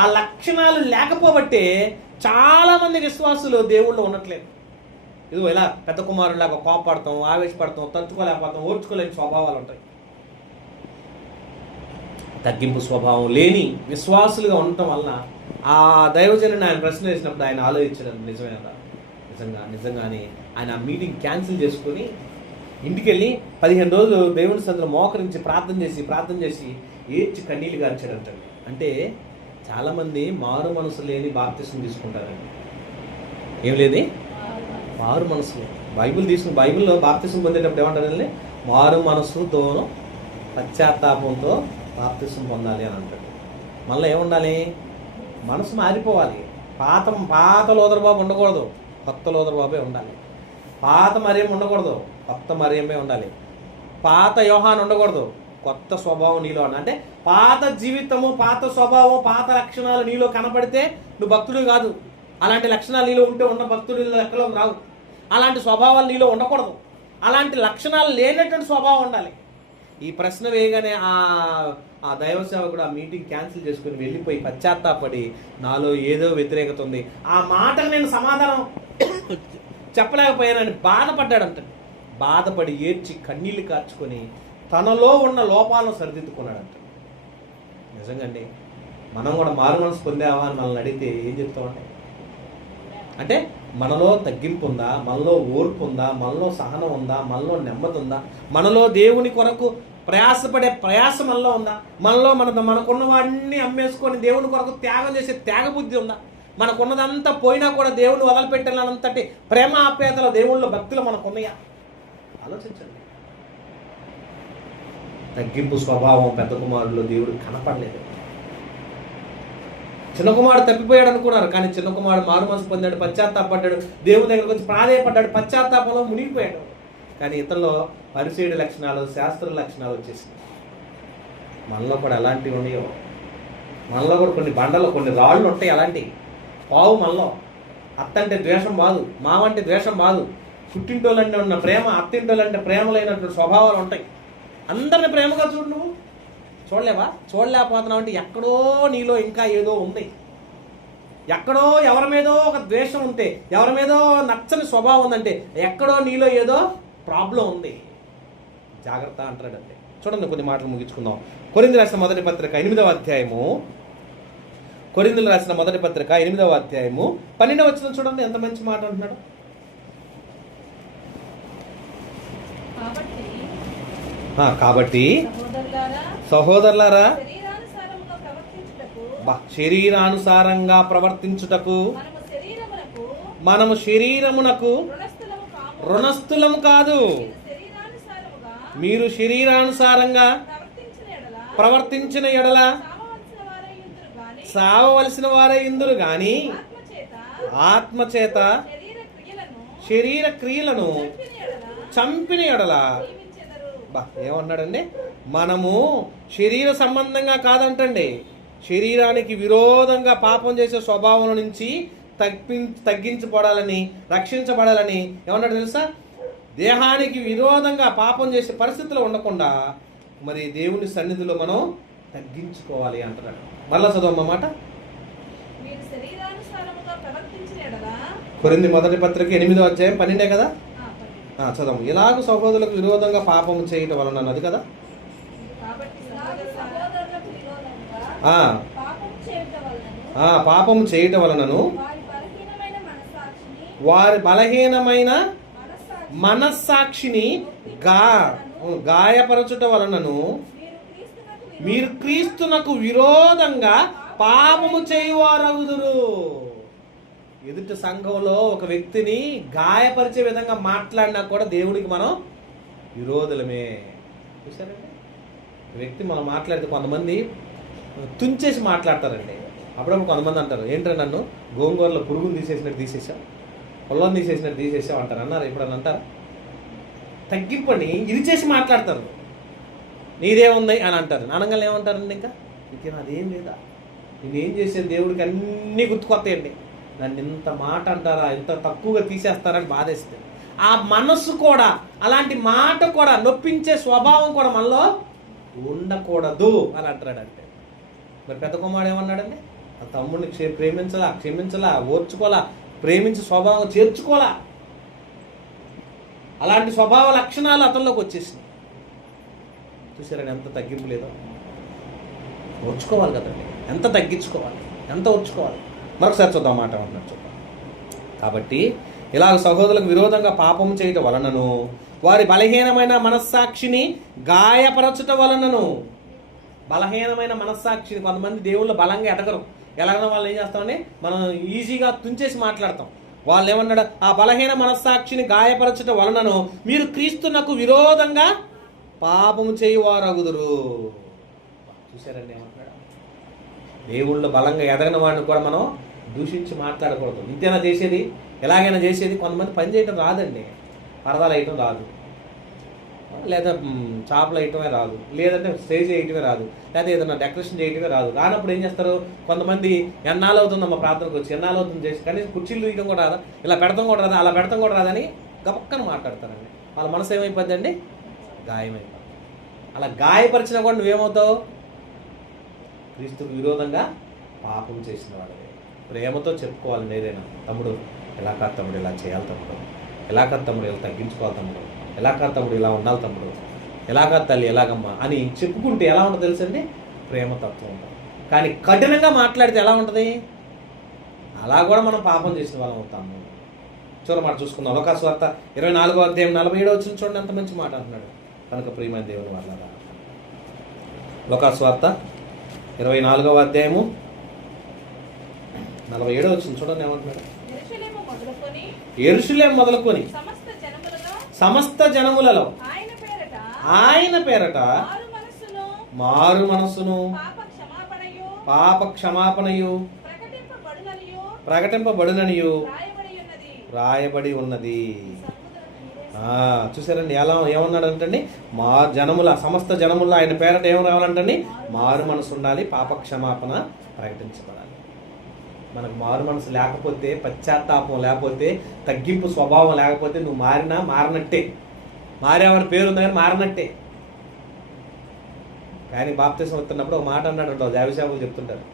ఆ లక్షణాలు లేకపోబట్టే చాలామంది విశ్వాసులు దేవుళ్ళు ఉండట్లేదు. ఇదిగో ఇలా పెద్ద కుమారులాగా కోపడతాం, ఆవేశపడతాం, తట్టుకోలేకపోతాం, ఓర్చుకోలేని స్వభావాలు ఉంటాయి. తగ్గింపు స్వభావం లేని విశ్వాసులుగా ఉండటం వలన ఆ దైవజనుని ఆయన ప్రశ్న వేసినప్పుడు ఆయన ఆలోచించడం నిజంగానే ఆయన ఆ మీటింగ్ క్యాన్సిల్ చేసుకొని ఇంటికి వెళ్ళి 15 రోజులు దేవుని సన్నిధిలో మోకరించి ప్రార్థన చేసి ఏడ్చి కన్నీళ్ళు గార్చాడంటండి. అంటే చాలామంది మారు మనసు లేని బాప్తిసం తీసుకుంటారండి. ఏం లేదు, మారు మనసు బైబిల్లో బాప్తిసం పొందేటప్పుడు ఏమంటారండి, మారు మనసుతోనూ పశ్చాత్తాపంతో బాప్తిసం పొందాలి అని అంటాడు. మళ్ళీ ఏముండాలి, మనసు మారిపోవాలి. పాత లోదరబాబు ఉండకూడదు, కొత్త లోదరబాబే ఉండాలి. పాత మరియం ఉండకూడదు, కొత్త మరియమే ఉండాలి. పాత యోహాన్ ఉండకూడదు, కొత్త స్వభావం నీలో అంటే పాత జీవితము, పాత స్వభావం, పాత లక్షణాలు నీలో కనపడితే నువ్వు భక్తుడు కాదు. అలాంటి లక్షణాలు నీలో ఉంటే ఉన్న భక్తుడు లెక్కలో రావు. అలాంటి స్వభావాలు నీలో ఉండకూడదు. అలాంటి లక్షణాలు లేనటువంటి స్వభావం ఉండాలి. ఈ ప్రశ్న వేయగానే ఆ దైవ సేవకుడు ఆ మీటింగ్ క్యాన్సిల్ చేసుకుని వెళ్ళిపోయి పశ్చాత్తాపడి నాలో ఏదో వ్యతిరేకత ఉంది, ఆ మాటకు నేను సమాధానం చెప్పలేకపోయానని బాధపడ్డాడంట. బాధపడి ఏడ్చి కన్నీళ్లు కార్చుకొని తనలో ఉన్న లోపాలను సరిదిద్దుకున్నాడంట. నిజంగాండి మనం కూడా మారు మనసు పొందావా అని మనల్ని అడిగితే ఏం చెప్తామంటే, అంటే మనలో తగ్గింపు ఉందా, మనలో ఓర్పు ఉందా, మనలో సహనం ఉందా, మనలో నెమ్మది ఉందా, మనలో దేవుని కొరకు ప్రయాసపడే ప్రయాస మనలో ఉందా, మనలో మనకున్న వాడిని అమ్మేసుకొని దేవుని కొరకు త్యాగం చేసే త్యాగ బుద్ధి ఉందా, మనకున్నదంతా పోయినా కూడా దేవుని వదలిపెట్టాలన్నంతటి ప్రేమ ఆప్యాయతల దేవుళ్ళ భక్తులు మనకున్నాయా? ఆలోచించండి. తగ్గింపు స్వభావం పెద్ద కుమారుల్లో దేవుడు కనపడలేదు. చిన్న కుమారుడు తప్పిపోయాడు అనుకున్నారు, కానీ చిన్న కుమారుడు మారు మనసు పొందాడు, పశ్చాత్తాపడ్డాడు, దేవుని దగ్గరకు వచ్చి ప్రాధేయపడ్డాడు, పశ్చాత్తాపంలో మునిగిపోయాడు. కానీ ఇతరులో పరిచయుడి లక్షణాలు, శాస్త్ర లక్షణాలు వచ్చేసింది. మనలో కూడా అలాంటివి ఉన్నాయో, మనలో కూడా కొన్ని బండలు, కొన్ని రాళ్ళు ఉంటాయి అలాంటివి. పావు మనలో అత్త అంటే ద్వేషం బాదు, మావంటే ద్వేషం బాదు, పుట్టింటోళ్ళంటే ఉన్న ప్రేమ, అత్తింటోళ్ళంటే ప్రేమ లేనటువంటి స్వభావాలు ఉంటాయి. అందరిని ప్రేమగా చూడు, నువ్వు చూడలేకపోతున్నావు అంటే ఎక్కడో నీలో ఇంకా ఏదో ఉంది. ఎక్కడో ఎవరి మీదో ఒక ద్వేషం ఉంటే, ఎవరి మీదో నచ్చని స్వభావం ఉందంటే ఎక్కడో నీలో ఏదో ప్రాబ్లం ఉంది. జాగ్రత్త అంటాడంటే. చూడండి, కొన్ని మాటలు ముగించుకుందాం. కొరింథీయులకు రాసిన మొదటి పత్రిక 8వ అధ్యాయము, కొరింథీయులకు రాసిన మొదటి పత్రిక 8వ అధ్యాయము 12వ వచనం చూడండి, ఎంత మంచి మాట అంటున్నాడు. కాబట్టి సహోదరులారా, శరీరానుసారంగా ప్రవర్తించుటకు మనము శరీరమునకు రుణస్థులము కాదు. మీరు శరీరానుసారంగా ప్రవర్తించిన ఎడల సావవలసిన వారే ఇందురు గాని ఆత్మచేత శరీర క్రియలను చంపిన ఎడల ఏమన్నాడండి, మనము శరీర సంబంధంగా కాదంటండి, శరీరానికి విరోధంగా పాపం చేసే స్వభావం నుంచి తగ్గించబడాలని, రక్షించబడాలని ఏమన్నాడు తెలుసా? దేహానికి విరోధంగా పాపం చేసే పరిస్థితిలో ఉండకుండా మరి దేవుని సన్నిధిలో మనం తగ్గించుకోవాలి అంటున్నాడు. మళ్ళా చదవమాట, కొరింథీ మొదటి పత్రిక 8వ అధ్యాయం 12 కదా, చదవం. ఇలాగ సహోదరులకు విరోధంగా పాపం చేయటం వలన అన్నది కదా. పాపం చేయటం వలనను వారి బలహీనమైన మనస్సాక్షిని గాయపరచుట వలనను మీరు క్రీస్తునకు విరోధంగా పాపము చేయువారగుదురు. ఎదుటి సంఘంలో ఒక వ్యక్తిని గాయపరిచే విధంగా మాట్లాడినా కూడా దేవుడికి మనం విరోధులమే. చూసారండి, వ్యక్తి మనం మాట్లాడితే కొంతమంది తుంచేసి మాట్లాడతారండి. అప్పుడప్పుడు కొంతమంది అంటారు, ఏంటంటే నన్ను గోంగూరలో పురుగును తీసేసావు, పొలం తీసేసావు అంటారు. అన్నారు ఎప్పుడన్నా అంటారా? తగ్గింపండి, ఇది చేసి మాట్లాడతారు. నీదేముంది అని అంటారు. అనగానే ఏమంటారండి, ఇంకా నాదేం లేదా, నేనేం చేసేది దేవుడికి అన్నీ గుర్తుకొస్తాయండి. నన్ను ఇంత మాట అంటారా, ఇంత తక్కువగా తీసేస్తారని బాధేస్తుంది. ఆ మనస్సు కూడా, అలాంటి మాట కూడా, నొప్పించే స్వభావం కూడా మనలో ఉండకూడదు అని అంటాడంటే. మరి పెద్ద కుమారుడు ఏమన్నాడండి? ఆ తమ్ముడిని క్షమించలా, ఓర్చుకోలా, ప్రేమించి స్వభావం చేర్చుకోలా. అలాంటి స్వభావ లక్షణాలు అతనిలోకి వచ్చేసినాయి. చూసారండి ఎంత తగ్గింపు లేదో? ఓర్చుకోవాలి కదండి, ఎంత తగ్గించుకోవాలి, ఎంత ఓర్చుకోవాలి. మరొకసారి చూద్దాం మాట అంటున్నారు చూద్దాం. కాబట్టి ఇలాగ సహోదరులకు విరోధంగా పాపం చేయటం వలనను, వారి బలహీనమైన మనస్సాక్షిని గాయపరచుట వలనను. బలహీనమైన మనస్సాక్షిని, కొంతమంది దేవుళ్ళు బలంగా ఎదగరు. ఎలాగైనా వాళ్ళు ఏం చేస్తామని మనం ఈజీగా తుంచేసి మాట్లాడతాం. వాళ్ళు ఏమన్నాడు? ఆ బలహీన మనస్సాక్షిని గాయపరచుట వలనను మీరు క్రీస్తునకు విరోధంగా పాపము చేయువారగుదురు. చూసారండి ఏమంటున్నాడు? దేవుళ్ళు బలంగా ఎదగని వాడిని కూడా మనం దూషించి మాట్లాడకూడదు. ఇంతేనా చేసేది? ఎలాగైనా చేసేది? కొంతమంది పని చేయటం రాదండి, పరదాలు వేయటం రాదు, లేదా చాపలు వేయటమే రాదు, లేదంటే స్టేజ్ వేయటమే రాదు, లేదా ఏదైనా డెకరేషన్ చేయటమే రాదు. రానప్పుడు ఏం చేస్తారు? కొంతమంది ఎన్నాళ్ళు అవుతుందమ్మా ప్రార్థనకు వచ్చి, ఎన్నాళ్ళు అవుతుంది చేసి, కనీసం కుర్చీలు తీయడం కూడా రాదా, ఇలా పెడతాం కూడా రాదా, అలా పెడతాం కూడా రాదని గబక్కన మాట్లాడతారండి. వాళ్ళ మనసు ఏమైపోద్దండి? గాయమైపోతుంది. అలా గాయపరిచినా కూడా నువ్వేమవుతావు? క్రీస్తుకు విరోధంగా పాపం చేసిన వాడు. ప్రేమతో చెప్పుకోవాలండి ఏదైనా. తమ్ముడు ఎలా కాదు తమ్ముడు, ఇలా చేయాలి తమ్ముడు, ఎలా కాదు తమ్ముడు, ఇలా తగ్గించుకోవాలి తమ్ముడు, ఎలా కాదు తమ్ముడు, ఇలా ఉండాలి తమ్ముడు, ఎలా కాదు తల్లి, ఎలాగమ్మా అని చెప్పుకుంటే ఎలా ఉంటుంది తెలుసండి? ప్రేమతత్వం ఉంటుంది. కానీ కఠినంగా మాట్లాడితే ఎలా ఉంటుంది? అలా కూడా మనం పాపం చేసిన వాళ్ళం అవుతాము. చూడమాట చూసుకుందాం. లోకా సువార్త 24వ అధ్యాయం 47వ వచనం చూడండి, ఎంత మంచి మాట అంటున్నాడు. కనుక ప్రియమైన దేవుని వాళ్ళారా, లోకా సువార్త 24వ అధ్యాయము 47వ వచనం చూడండి ఏమంటున్నాడు? యెరూషలేము మొదలుకొని సమస్త జనములలో ఆయన పేరట మారు మనస్సును పాప క్షమాపణయు ప్రకటింపబడుననియు రాయబడి ఉన్నది. చూసారండి ఎలా ఏమన్నాడంటండి? సమస్త జనముల ఆయన పేరట ఏం రావాలంటండి? మారు మనసు ఉండాలి, పాప క్షమాపణ ప్రకటించబడాలి. మనకు మారు మనసు లేకపోతే, పశ్చాత్తాపం లేకపోతే, తగ్గింపు స్వభావం లేకపోతే నువ్వు మారినా మారినట్టే. మారేవారి పేరు ఉంది కానీ మారినట్టే. కానీ బాప్తిసం వస్తున్నప్పుడు ఒక మాట అన్నాడంట, జావిసేవకులు చెప్తుంటారు,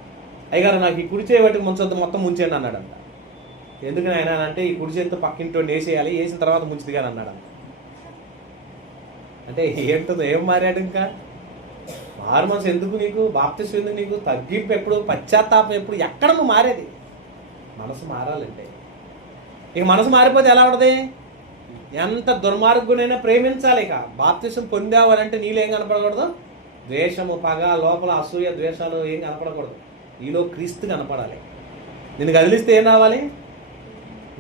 అయ్యగారు నాకు ఈ కుడి చేయి బట్టి ముంచొద్దు, మొత్తం ముంచేయండి అన్నాడంట. ఎందుకని ఆయన అంటే ఈ కుడి చేతితో పక్కింటో వేసేయాలి, వేసిన తర్వాత ముంచుది కానీ అన్నాడంట. అంటే ఏంటో ఏం మారాడు? ఇంకా మారు మనసు ఎందుకు నీకు? బాప్తిసం ఎందుకు నీకు? తగ్గింపు ఎప్పుడు? పశ్చాత్తాపం ఎప్పుడు? ఎక్కడ నువ్వు మారేది? మనసు మారాలంటే. ఇక మనసు మారిపోతే ఎలా ఉంటుంది? ఎంత దుర్మార్గునైనా ప్రేమించాలి. ఇక బాప్తిసం పొందావు అని అంటే నీళ్ళు ఏం కనపడకూడదు? ద్వేషము, పగ, లోపల అసూయ, ద్వేషాలు ఏం కనపడకూడదు. నీలో క్రీస్తు కనపడాలి. నిన్ను కదిలిస్తే ఏం రావాలి?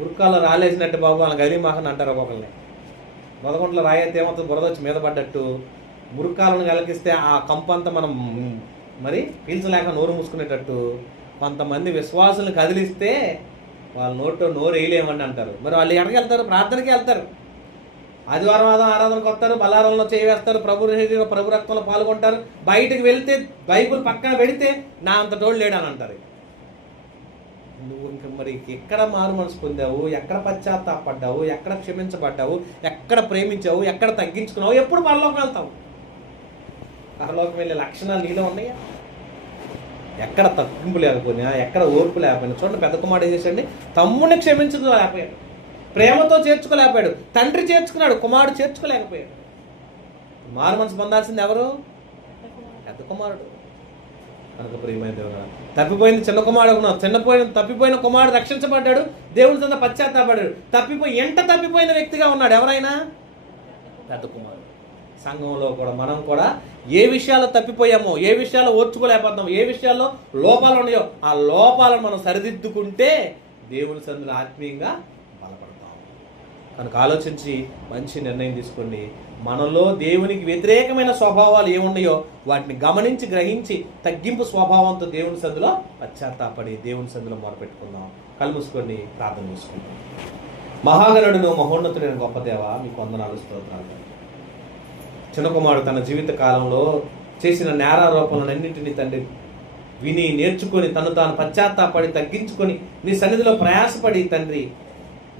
ఉరుకాల్లో రాలేసినట్టు బాబు వాళ్ళని కదిలి మాకని అంటారు ఒక్కొక్కరిని. బొదగుంట్లో రాయితే ఏమవుతుంది? బురద వచ్చి మీద పడ్డట్టు. మురుకాలను కలిగిస్తే ఆ కంపంతా మనం మరి పీల్చలేక నోరు మూసుకునేటట్టు. కొంతమంది విశ్వాసులను కదిలిస్తే వాళ్ళ నోరు వేయలేమని అంటారు. మరి వాళ్ళు ఎక్కడికి వెళ్తారు? ప్రార్థనకి వెళ్తారు. ఆదివారం ఆరాధనకు వస్తారు, బలారంలో చేవేస్తారు, ప్రభు రక్తంలో పాల్గొంటారు. బయటకు వెళ్తే బైబుల్ పక్కన పెడితే నా అంత తోడు లేడని అంటారు. నువ్వు ఇంక మరి ఎక్కడ మారు మనసు పొందావు? ఎక్కడ పశ్చాత్తాపడ్డావు? ఎక్కడ క్షమించబడ్డావు? ఎక్కడ ప్రేమించావు? ఎక్కడ తగ్గించుకున్నావు? ఎప్పుడు పరలోకం వెళ్తావు? పరలోకం వెళ్ళే లక్షణాలు నీలో ఉన్నాయా? ఎక్కడ తగ్గింపు లేకపోయినా, ఎక్కడ ఓర్పు లేకపోయినా. చూడండి, పెద్ద కుమారుడు ఏం చేశాడండి? తమ్ముడిని క్షమించుకోలేకపోయాడు, ప్రేమతో చేర్చుకోలేకపోయాడు. తండ్రి చేర్చుకున్నాడు, కుమారుడు చేర్చుకోలేకపోయాడు. మారు మనసు పొందాల్సింది ఎవరు? పెద్ద కుమారుడు. కనుక ప్రియమైన దేవుడు, తప్పిపోయింది చిన్న కుమారుడు. తప్పిపోయిన కుమారుడు రక్షించబడ్డాడు, దేవుడి తన పశ్చాత్తాపడ్డాడు. తప్పిపోయిన వ్యక్తిగా ఉన్నాడు ఎవరైనా? పెద్ద కుమారుడు. సంఘంలో కూడా మనం కూడా ఏ విషయాల్లో తప్పిపోయామో, ఏ విషయాల్లో ఓర్చుకోలేకపోతామో, ఏ విషయాల్లో లోపాలు ఉన్నాయో ఆ లోపాలను మనం సరిదిద్దుకుంటే దేవుని సన్నిధిలో ఆత్మీయంగా బలపడతాం. కనుక ఆలోచించి మంచి నిర్ణయం తీసుకోండి. మనలో దేవునికి వ్యతిరేకమైన స్వభావాలు ఏమున్నాయో వాటిని గమనించి గ్రహించి తగ్గింపు స్వభావంతో దేవుని సన్నిధిలో పశ్చాత్తాపడి దేవుని సన్నిధిలో మొరపెట్టుకుందాం. కళ్ళు మూసుకొని ప్రార్థన చేసుకుందాం. మహాగణుడును మహోన్నతుడైన గొప్ప దేవ, మీకు వందనాలు, స్తోత్రాలు. చిన్న కుమారుడు తన జీవిత కాలంలో చేసిన నేరారోపణలన్నింటినీ తండ్రి విని నేర్చుకొని తను తాను పశ్చాత్తాపడి తగ్గించుకొని నీ సన్నిధిలో ప్రయాసపడి తండ్రి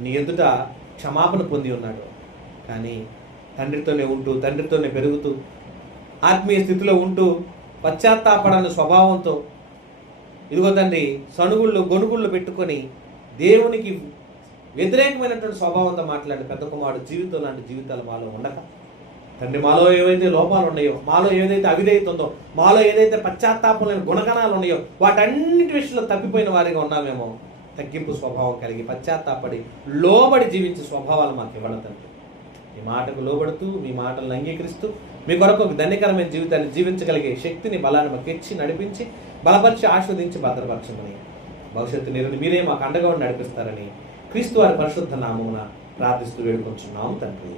నీ ఎదుట క్షమాపణ పొంది ఉన్నాడు. కానీ తండ్రితోనే ఉంటూ తండ్రితోనే పెరుగుతూ ఆత్మీయ స్థితిలో ఉంటూ పశ్చాత్తాపడని స్వభావంతో ఇదిగో తండ్రి సణుగుళ్ళు గొనుగుళ్ళు పెట్టుకొని దేవునికి వ్యతిరేకమైనటువంటి స్వభావంతో మాట్లాడే పెద్ద కుమారుడు జీవితం లాంటి జీవితాలు మాలో ఉండక తండ్రి మాలో ఏవైతే లోపాలు ఉన్నాయో, మాలో ఏదైతే అవిధేయత ఉందో, మాలో ఏదైతే పశ్చాత్తాపం లేని గుణగణాలు ఉన్నాయో వాటన్నిటి విషయంలో తప్పిపోయిన వారిగా ఉన్నామేమో. తగ్గింపు స్వభావం కలిగి పశ్చాత్తాపడి లోబడి జీవించే స్వభావాలు మాకు ఇవ్వడం తండ్రి. మీ మాటకు లోబడుతూ మీ మాటలను అంగీకరిస్తూ మీ కొరకు ఒక ధన్యకరమైన జీవితాన్ని జీవించగలిగే శక్తిని బలాన్ని మాకు ఇచ్చి నడిపించి బలపరిచి ఆస్వాదించి భద్రపరచమని భవిష్యత్తు నీరుని మీరే మాకు అండగా ఉండి నడిపిస్తారని క్రీస్తు వారి పరిశుద్ధ నామమున ప్రార్థిస్తూ వేడుకొంచున్నాము తండ్రి.